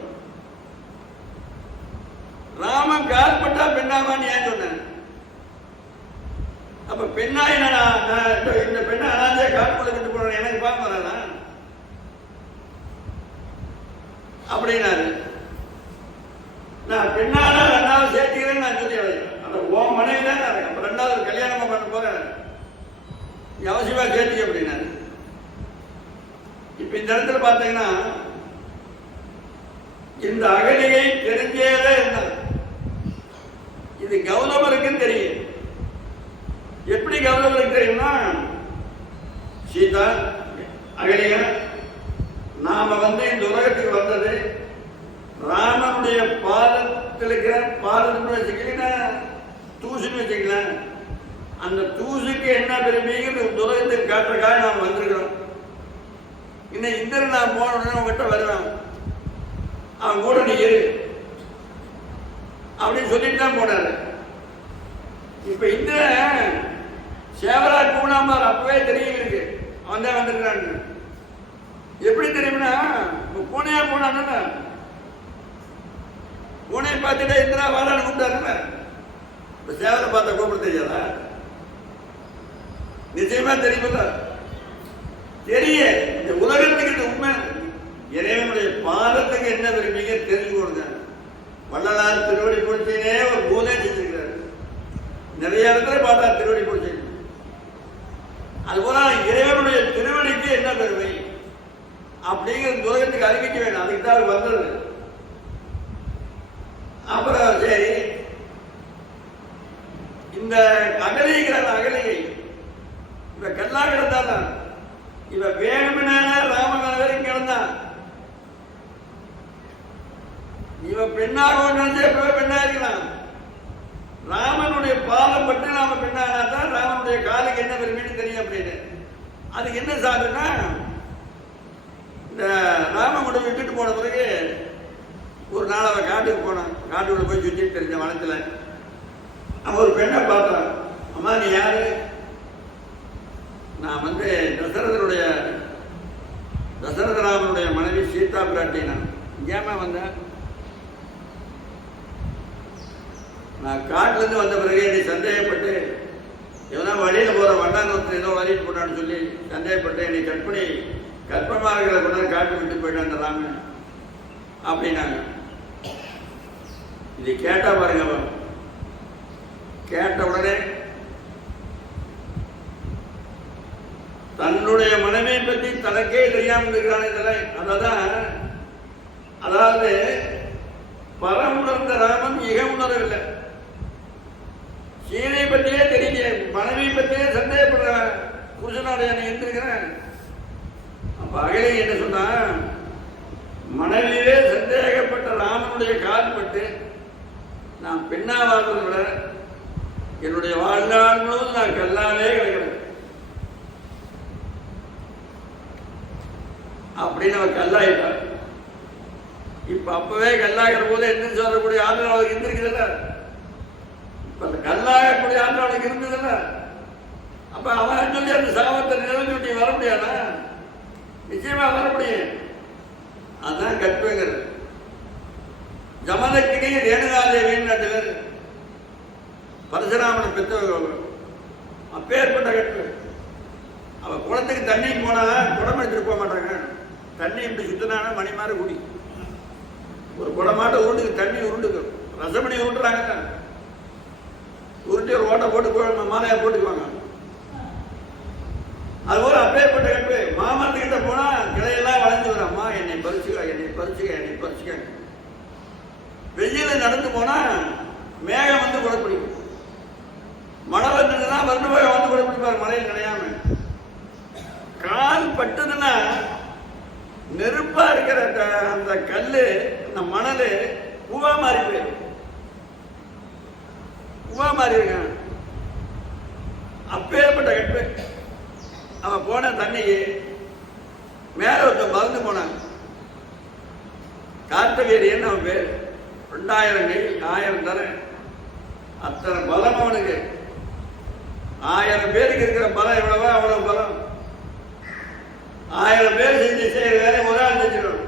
ராமன் கால்பட்டா பெண்ணாமான்னு ஏன் சொன்ன? அப்ப பெண்ணாய் இந்த பெண்ணை அனாதையா கால்பட விட்டு போறேன், எனக்கு பாவம் வராதா அப்படின்னாரு. நான் பெண்ணானா ரெண்டாவது சேர்த்துக்கிறேன்னு நான் சொல்லி அந்த உன் மனைவி தான் நான் அப்ப ரெண்டாவது கல்யாணமா பண்ண போறேன், அவசியமா சேர்த்துக்க அப்படின்னாரு. இப்ப இந்த இடத்துல பாத்தீங்கன்னா இந்த அகலிகை தெரிஞ்சேதான் இருந்தார். இது கௌதமருக்குன்னு தெரியும். எப்படி கௌதமருக்கு தெரியும்னா, சீதா அகலிகா, நாம இந்த உலகத்துக்கு வந்தது ராமனுடைய பாதத்தில் இருக்கிற பாதத்துன்னு வச்சுக்கலாம், தூசுன்னு வச்சுக்கலாம். அந்த தூசுக்கு என்ன பெருமைங்கிறது இந்த உலகத்துக்கு காட்டுறக்காக நாம் வந்திருக்கிறோம். இன்னும் இந்திரன் நான் போன உடனே உங்ககிட்ட வருவேன், அவன் கூட நீ இரு அப்படின்னு சொல்லிட்டு தான் போனாரு. இப்ப இந்திரன் சேவராஜ் பூனாமார் அப்பவே தெரியும் இருக்கு, அவன் தான் வந்திருக்கான்னு. எப்படி தெரியும்னா, பூனையா போனான்னு பூனையை பார்த்துட்டா இந்திரா வாழான்னு கூப்பிட்டாருல்ல, இப்ப சேவரை பார்த்தா கூப்பிட தெரியாதா? நிச்சயமா தெரியுமில்ல? தெரிய இந்த உலகத்துக்கு இந்த உண்மை இறைவனுடைய பாதத்துக்கு என்ன விரும்பிங்க தெரிஞ்சுக்கொடுங்க. வள்ளலார் திருவடி பொருத்தினே ஒரு பூனை செஞ்சிருக்கிறார். நிறைய இடத்துல பார்த்தா திருவடி பொருத்தி. அதுபோல இறைவனுடைய திருவடிக்கு என்ன பெருமை அப்படிங்கிற உலகத்துக்கு அறிவிக்க வேண்டும். அதுக்கு தான் வந்தது. அப்புறம் சரி, இந்த அகலிகிற அகலிகை இவ கல்லா கிடந்தான், இவ வேணுமென ராமன் வரைக்கும் கிடந்தான். இவ பெண்ணாக நினைச்சு எப்பவே பெண்ணா இருக்கலாம். ராமனுடைய பாதம் பட்டு நாம பெண்ணானா தான் ராமனுடைய காலுக்கு என்ன விரும்பின்னு தெரியும் அப்படின்னு. அதுக்கு என்ன சாதுன்னா, இந்த ராமன் கூட விட்டுட்டு போன பிறகு ஒரு நாள் அவன் காட்டுக்கு போனான். காட்டுக்குள்ள போய் சுற்றிட்டு தெரிஞ்ச வனத்துல அவன் ஒரு பெண்ணை பார்த்தான். அம்மா நீ யாரு? நான் தசரதராமனுடைய மனைவி சீதா பிராட்டி. நான் ஏமா வந்தேன்? நான் காட்டுல இருந்து வந்த பிறகு என்னை சந்தேகப்பட்டு எவனா வழியில போற வண்டாந்தத்தில் ஏதோ வழிட்டு போட்டான்னு சொல்லி சந்தேகப்பட்டு என்னை கற்பமாக கொண்டாந்து காட்டு விட்டு போயிட்டான் அந்த ராமன் அப்படின்னாங்க. இது கேட்டா பாருங்க, கேட்ட உடனே தன்னுடைய மனைவியை பற்றி தனக்கே தெரியாமல் இருக்கிறானே தலை. அதாவது பரம் உணர்ந்த ராமன் இக உணரவில்லை. சீனை பற்றியே தெரியல, மனைவியை பற்றியே சந்தேகப்படுற புருஷனாடைய இருந்திருக்கிறேன். அப்ப அகலை என்ன சொன்னா, மனைவியே சந்தேகப்பட்ட ராமனுடைய கால்பட்டு நான் பெண்ணாவாததை விட என்னுடைய வாழ்நாள் முழுவதும் நான் கல்லாவே கிடைக்கிறேன் அப்படின்னு அவன் கல்லாயிட்டான். இப்ப அப்பவே கல்லாகிற போது என்ன சொல்லக்கூடிய ஆதரவு அவருக்கு இருந்திருக்கிறத, இப்ப அந்த கல்லாகக்கூடிய ஆதரவு அவனுக்கு இருந்ததுல்ல. அப்ப அவன் சொல்லி அந்த சாபத்தை நிறைவேற்றி வர முடியாதா? நிச்சயமா வர முடியும். அதுதான் கற்புங்கிறது. ஜமதக்கினி ரேணுகாதேவின்னு 2 பேர் பரசுராமனை பெற்றவங்க. அப்பேற்பட்ட கற்பு. அவ குளத்துக்கு தண்ணி போனா குடம் எடுத்துட்டு போக மாட்டாங்க. தண்ணி இப்படி சுத்தினான மணி மாதிரி குடி. ஒரு குடமாட்ட உருண்டுக்கு தண்ணி உருண்டுக்கு ரசமணி உருண்டுறாங்க. உருட்டி ஒரு ஓட்டை போட்டு மாலையா போட்டுக்குவாங்க. அதுபோல அப்பேற்பட்ட கற்பு. மாமரத்துக்கிட்ட போனா கிளையெல்லாம் வளைஞ்சு வரும். அம்மா என்னை பறிச்சுக்க, என்னை பறிச்சுக்க, என்னை பறிச்சுக்க. வெயில நடந்து போனா மேகம் வந்து கூட பிடிக்கும். மழை வந்துதுன்னா வந்து போய் வந்து கூட பிடிப்பாரு மழையில் கிடையாம. கால் பட்டதுன்னா நெருப்பா இருக்கிற அந்த கல்லு, அந்த மணலு பூவா மாறி போயிடும். பூவா மாறி இருக்க. அப்பேற்பட்ட கற்பு. அவன் போன தண்ணிக்கு மேல ஒருத்தன் மறந்து போனான். கார்த்தவீரியன் அவன் பேர். 2000 கை 1000 தர அத்தனை பலம் அவனுக்கு. 1000 பேருக்கு இருக்கிற பலம் எவ்வளவோ அவ்வளவு பலம். 1000 பேர் செஞ்சு செய்யற வேலை ஒரு ஆள் செஞ்சிடணும்.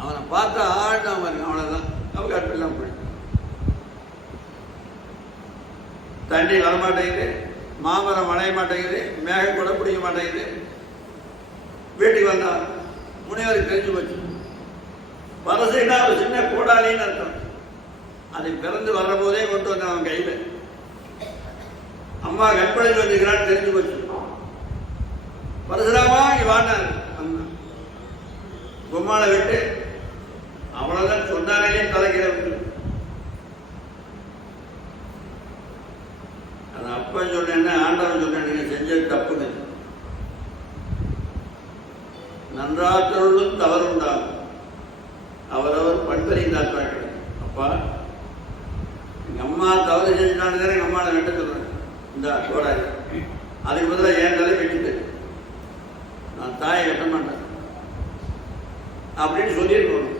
அவனை பார்த்தா ஆழ்ந்தான் பாருங்க, அவ்வளவுதான். அவங்க கற்பெல்லாம் போயிடும். தண்ணி வரமாட்டேங்குது, மாமரம் வளைய மாட்டேங்குது, மேகம் கூட பிடிக்க மாட்டேங்குது. வீட்டுக்கு வந்தான். முனிவருக்கு தெரிஞ்சு போச்சு. பரசுனா ஒரு சின்ன கோடாலின்னு அர்த்தம். அது பிறந்து வர்ற போதே கொண்டு வந்தான் அவன் கையில. அம்மா கற்பனை சொல்லிக்கிறான்னு தெரிஞ்சு போச்சு. பரசுராமா இங்க வாண்டாரு. பொம்மாளை விட்டு அவ்வளவுதான் சொன்னாலே தலைக்கிற. அது அப்பன் சொன்னேன்னா ஆண்டவன் சொன்னேன் செஞ்சது தப்புன்னு. நன்றாற்றலும் தவறுண்டாகும், அவரவர் பண்பறிந்தார்கள். அப்பா எங்க அம்மா தவறு செஞ்சுட்டான்னு எங்க அம்மாவை வெட்ட சொல்றேன். இந்த கோடாரி அதுக்கு பதிலாக என் தலை வெட்டிட்டு நான் தாயை வெட்ட மாட்டேன் அப்படின்னு சொல்லியிருக்கணும்.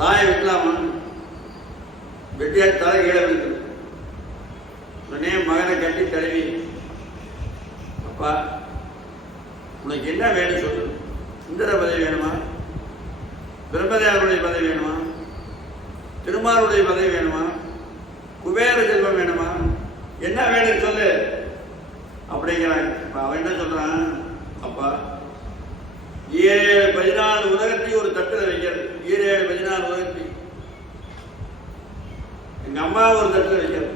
தாயை வெட்டலாமா? வெட்டியா தலை கீழே வைக்கணும். உடனே மகனை கட்டி தழுவி, அப்பா உனக்கு என்ன வேணும் சொல்லு. இந்திர பதவி வேணுமா? பிரம்மதேவருடைய பதவி வேணுமா? திருமாருடைய பதவி வேணுமா? குபேர செல்வம் வேணுமா? என்ன வேணும் சொல்லு அப்படிங்கிறாங்க. அவன் என்ன சொல்றான், அப்பா 14 உலகத்தையும் ஒரு தட்டுல வைக்கிறது. 14 உலகத்தையும் எங்க அம்மா ஒரு தட்டுல வைக்கிறது.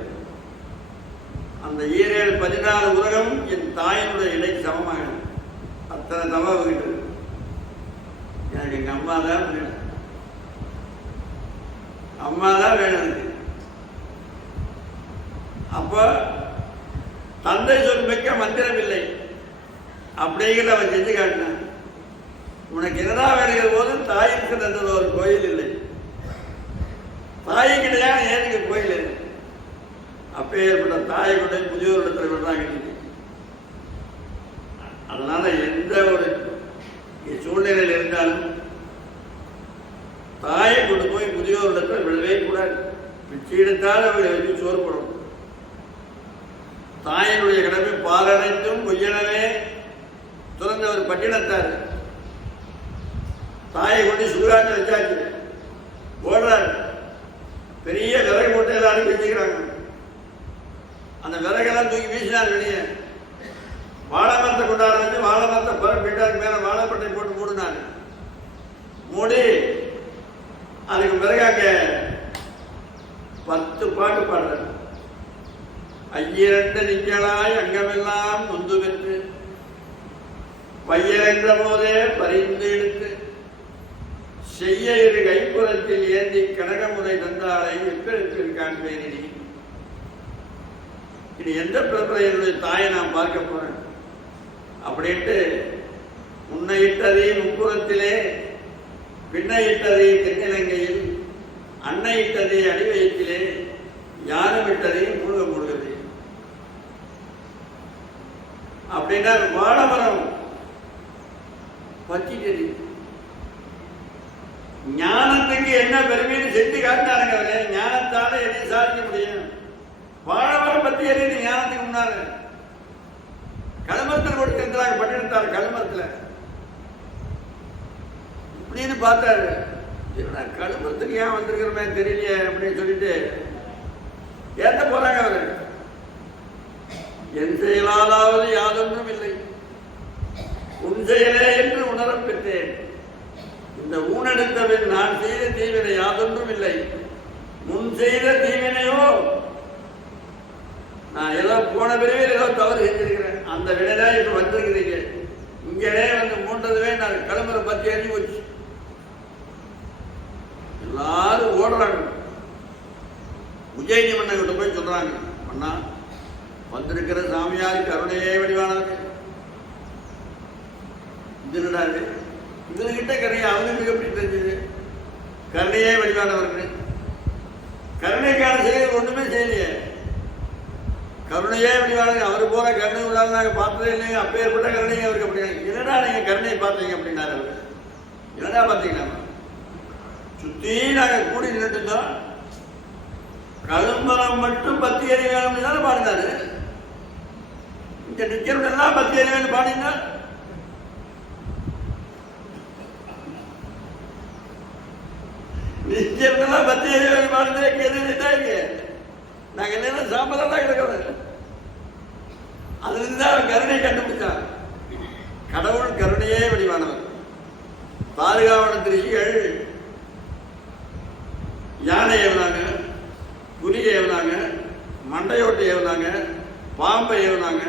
அந்த 14 உலகம் என் தாயினுடைய இடைக்கு சமமாக அத்தனை தவா வகிட்டு எனக்கு எங்க அம்மா தான் வேணும். அம்மா தான் வேணும் எனக்கு. அப்ப தந்தை சொல் மிக்க மந்திரம் இல்லை அப்படிங்கிறத அவன் செஞ்சு காட்டினான். உனக்கு என்னடா வேணுங்கிற போது தாய்க்கு தந்தது ஒரு கோயில் இல்லை. தாய் கிடையாது ஏனுக்கு கோயில். அப்பே ஏற்பட்ட தாயை கொண்டு முதியோர் இடத்துல விடுறாங்க. அதனால எந்த ஒரு சூழ்நிலையில் இருந்தாலும் தாயை கொண்டு போய் முதியோர் இடத்துல விடவே கூடாது. பிச்சை எடுத்தால் அவர்களை வச்சு சோறு போடணும். தாயினுடைய கடமை பாலனைத்தும் பொய்யனவே துறந்த ஒரு பட்டினத்தார். தாயை கொண்டு சூறாட்டு வச்சாச்சு, ஓடுறாரு. பெரிய விறகு மூட்டை எல்லாரும் வச்சுக்கிறாங்க. அந்த விறகெல்லாம் தூக்கி வீசினார் வெளியே. வாழை மரத்தை கொண்டாட வச்சு வாழை மரத்தை பரப்பிட்டாருக்கு மேல வாழைப்பட்டை போட்டு மூடினாரு. மூடி அதுக்கு பிறகாக்க 10 பாட்டு பாடுறாரு. ஐயிரண்டு நிக்கலாய் அங்கமெல்லாம் நொந்து பெற்று பையரென்ற போதே பறிந்து எடுத்து செய்ய இரு கைப்புறத்தில் ஏந்தி கனகமுறை தந்தாலை எப்பெருத்தில் காண்பேன். இனி எந்த பிறப்பில் என்னுடைய தாயை நான் பார்க்க போறேன் அப்படின்ட்டு முன்னையிட்டதை முப்புறத்திலே பின்னையிட்டதை தென்னிலங்கையில் அன்னையிட்டதை அடிவயத்திலே யானமிட்டதை மூழ்க மூழ்கது அப்படின்னா வாழமரம் பச்சிட்டது. ஞானத்துக்கு என்ன பெருமைன்னு செஞ்சு காட்டினாருங்க அவரு. ஞானத்தால எதையும் சாதிக்க முடியும். வாழமரம் பத்தி எறிந்து ஞானத்துக்கு முன்னாரு கலமரத்தில் கொடுத்திருந்தாங்க பண்ணிருந்தாரு. கலமரத்துல இப்படின்னு பார்த்தாரு. கலமரத்துக்கு ஏன் வந்திருக்கிறமே தெரியலையே அப்படின்னு சொல்லிட்டு ஏத்த போறாங்க அவரு. என் செயலாலாவது யாதொன்றும் இல்லை உன் செயலே என்று உணரப் பெற்றேன். இந்த ஊனெடுத்தவன் நான் செய்த தீவினை யாதொன்றும் இல்லை முன் செய்த தீவினையோ நான் ஏதோ போன பிறவியில் ஏதோ தவறு செஞ்சிருக்கிறேன். அந்த வினைதான் இப்ப வந்திருக்கிறீங்க. இங்கே வந்து மூன்றதுவே நான் கிளம்புற பத்தி அறிஞ்சு போச்சு. எல்லாரும் ஓடுறாங்க. உஜயினி மன்னன் கிட்ட போய் சொல்றாங்க, அண்ணா வந்திருக்கிற சாமியார் கருணையே வடிவானது. இதுடாது இவர்கிட்ட கருணை அவங்களுக்கு எப்படி தெரிஞ்சது? கருணையே வடிவானவர்கள். கருணைக்கான செயல் ஒண்ணுமே செய்யலையே. கருணையே வடிவானது. அவரு போல கருணை உள்ளாத நாங்க பார்த்ததே இல்லைங்க. அப்பேற்பட்ட கருணை அவருக்கு அப்படி. என்னடா நீங்க கருணையை பார்த்தீங்க அப்படின்னாரு அவரு. என்னடா பார்த்தீங்கன்னா சுத்தி நாங்க கூடி நின்றுட்டோம். கழும்பரம் மட்டும் பத்தி எறி வேணும்னு தானே பாடினாரு. இங்க நிக்கிறதெல்லாம் பத்தி எறி வேணும் பாடினா நிக்கிறதெல்லாம் பத்தி எறி வேணும் பாடினா எதிர்த்தாங்க. நாங்க என்ன சாம்பலாம் கிடக்கிறோம். அதுல இருந்து கருணை கண்டுபிடிச்சார். கடவுள் கருணையே வடிவானவர். பாதுகாவன ரிஷிகள் யானை ஏவனாங்க, புலி ஏவனாங்க, மண்டையோட்டை ஏவனாங்க, பாம்பை ஏவனாங்க.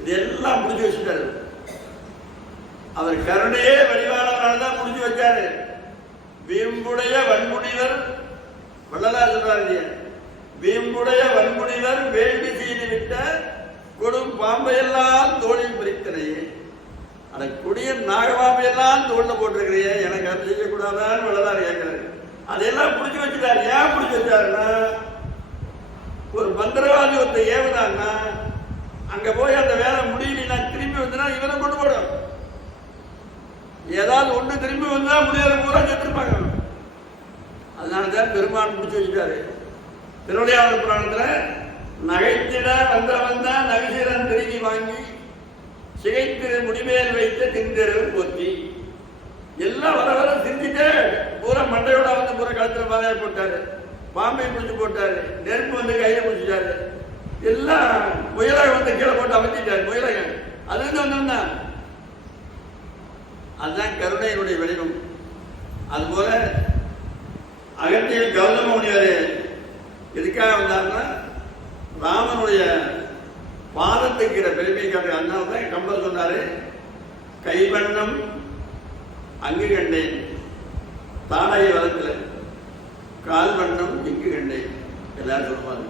இது எல்லாம் முடிஞ்சு வச்சுட்டாரு. அவர் கருணையே வடிவானவரால்தான் முடிஞ்சு வச்சாரு. வீம்புடைய வன்முனிவர் வள்ளலார் சொல்றாரு, வீம்புடைய வன்முனிவர் வேள்வி செய்து விட்ட கொடும் பாம்பையெல்லாம் தோளில் பிரித்தனையே. அந்த கொடிய நாகபாம்பையெல்லாம் தோல்ல போட்டிருக்கிறியே, எனக்கு அது செய்யக்கூடாதான்னு வள்ளலார் கேட்கிறாரு. அதெல்லாம் பிடிச்சி வச்சுட்டாரு. ஏன் பிடிச்சி வச்சாருன்னா, ஒரு மந்திரவாதி ஒருத்தர் ஏவுதான்னா அங்க போய் அந்த வேலை முடியல திரும்பி வந்தா இவரை கொண்டு போடும். ஏதாவது ஒண்ணு திரும்பி வந்தா முடியாத பூரா செத்துருப்பாங்க. அதனாலதான் பெருமான் பிடிச்சி வச்சுட்டாரு. திருவிளையாடல் புராணத்துல நகைத்திட வந்தா நவிசீரன் திரும்பி வாங்கி சிகைத்திரு முடிமேல் வைத்த திண்டெருவு போத்தி எல்லாம் வர வர திரிஞ்சுட்டே பூரா மண்டையோட வந்து பூரா கழுத்துல பாதையா போட்டாரு. பாம்பை பிடிச்சு போட்டாரு. நெருப்பு வந்து கையை பிடிச்சிட்டாரு. எல்லாம் முயலாக வந்து கீழே போட்டு அமைச்சிட்டாரு. முயலாக அது வந்தோம்னா அதுதான் கருணையினுடைய வடிவம். அதுபோல அகத்தியில் கௌதம முனிவர் எதுக்காக வந்தாருன்னா ராமனுடைய பாதத்துக்கிற பெருமை காட்டுற. அதனால்தான் கம்பர் சொன்னாரு, கைவண்ணம் அங்கு கண்டேன் தாடைய வளத்துல கால் வண்ணம் இங்கு கண்டேன். எல்லாரும் சொல்லுவாங்க.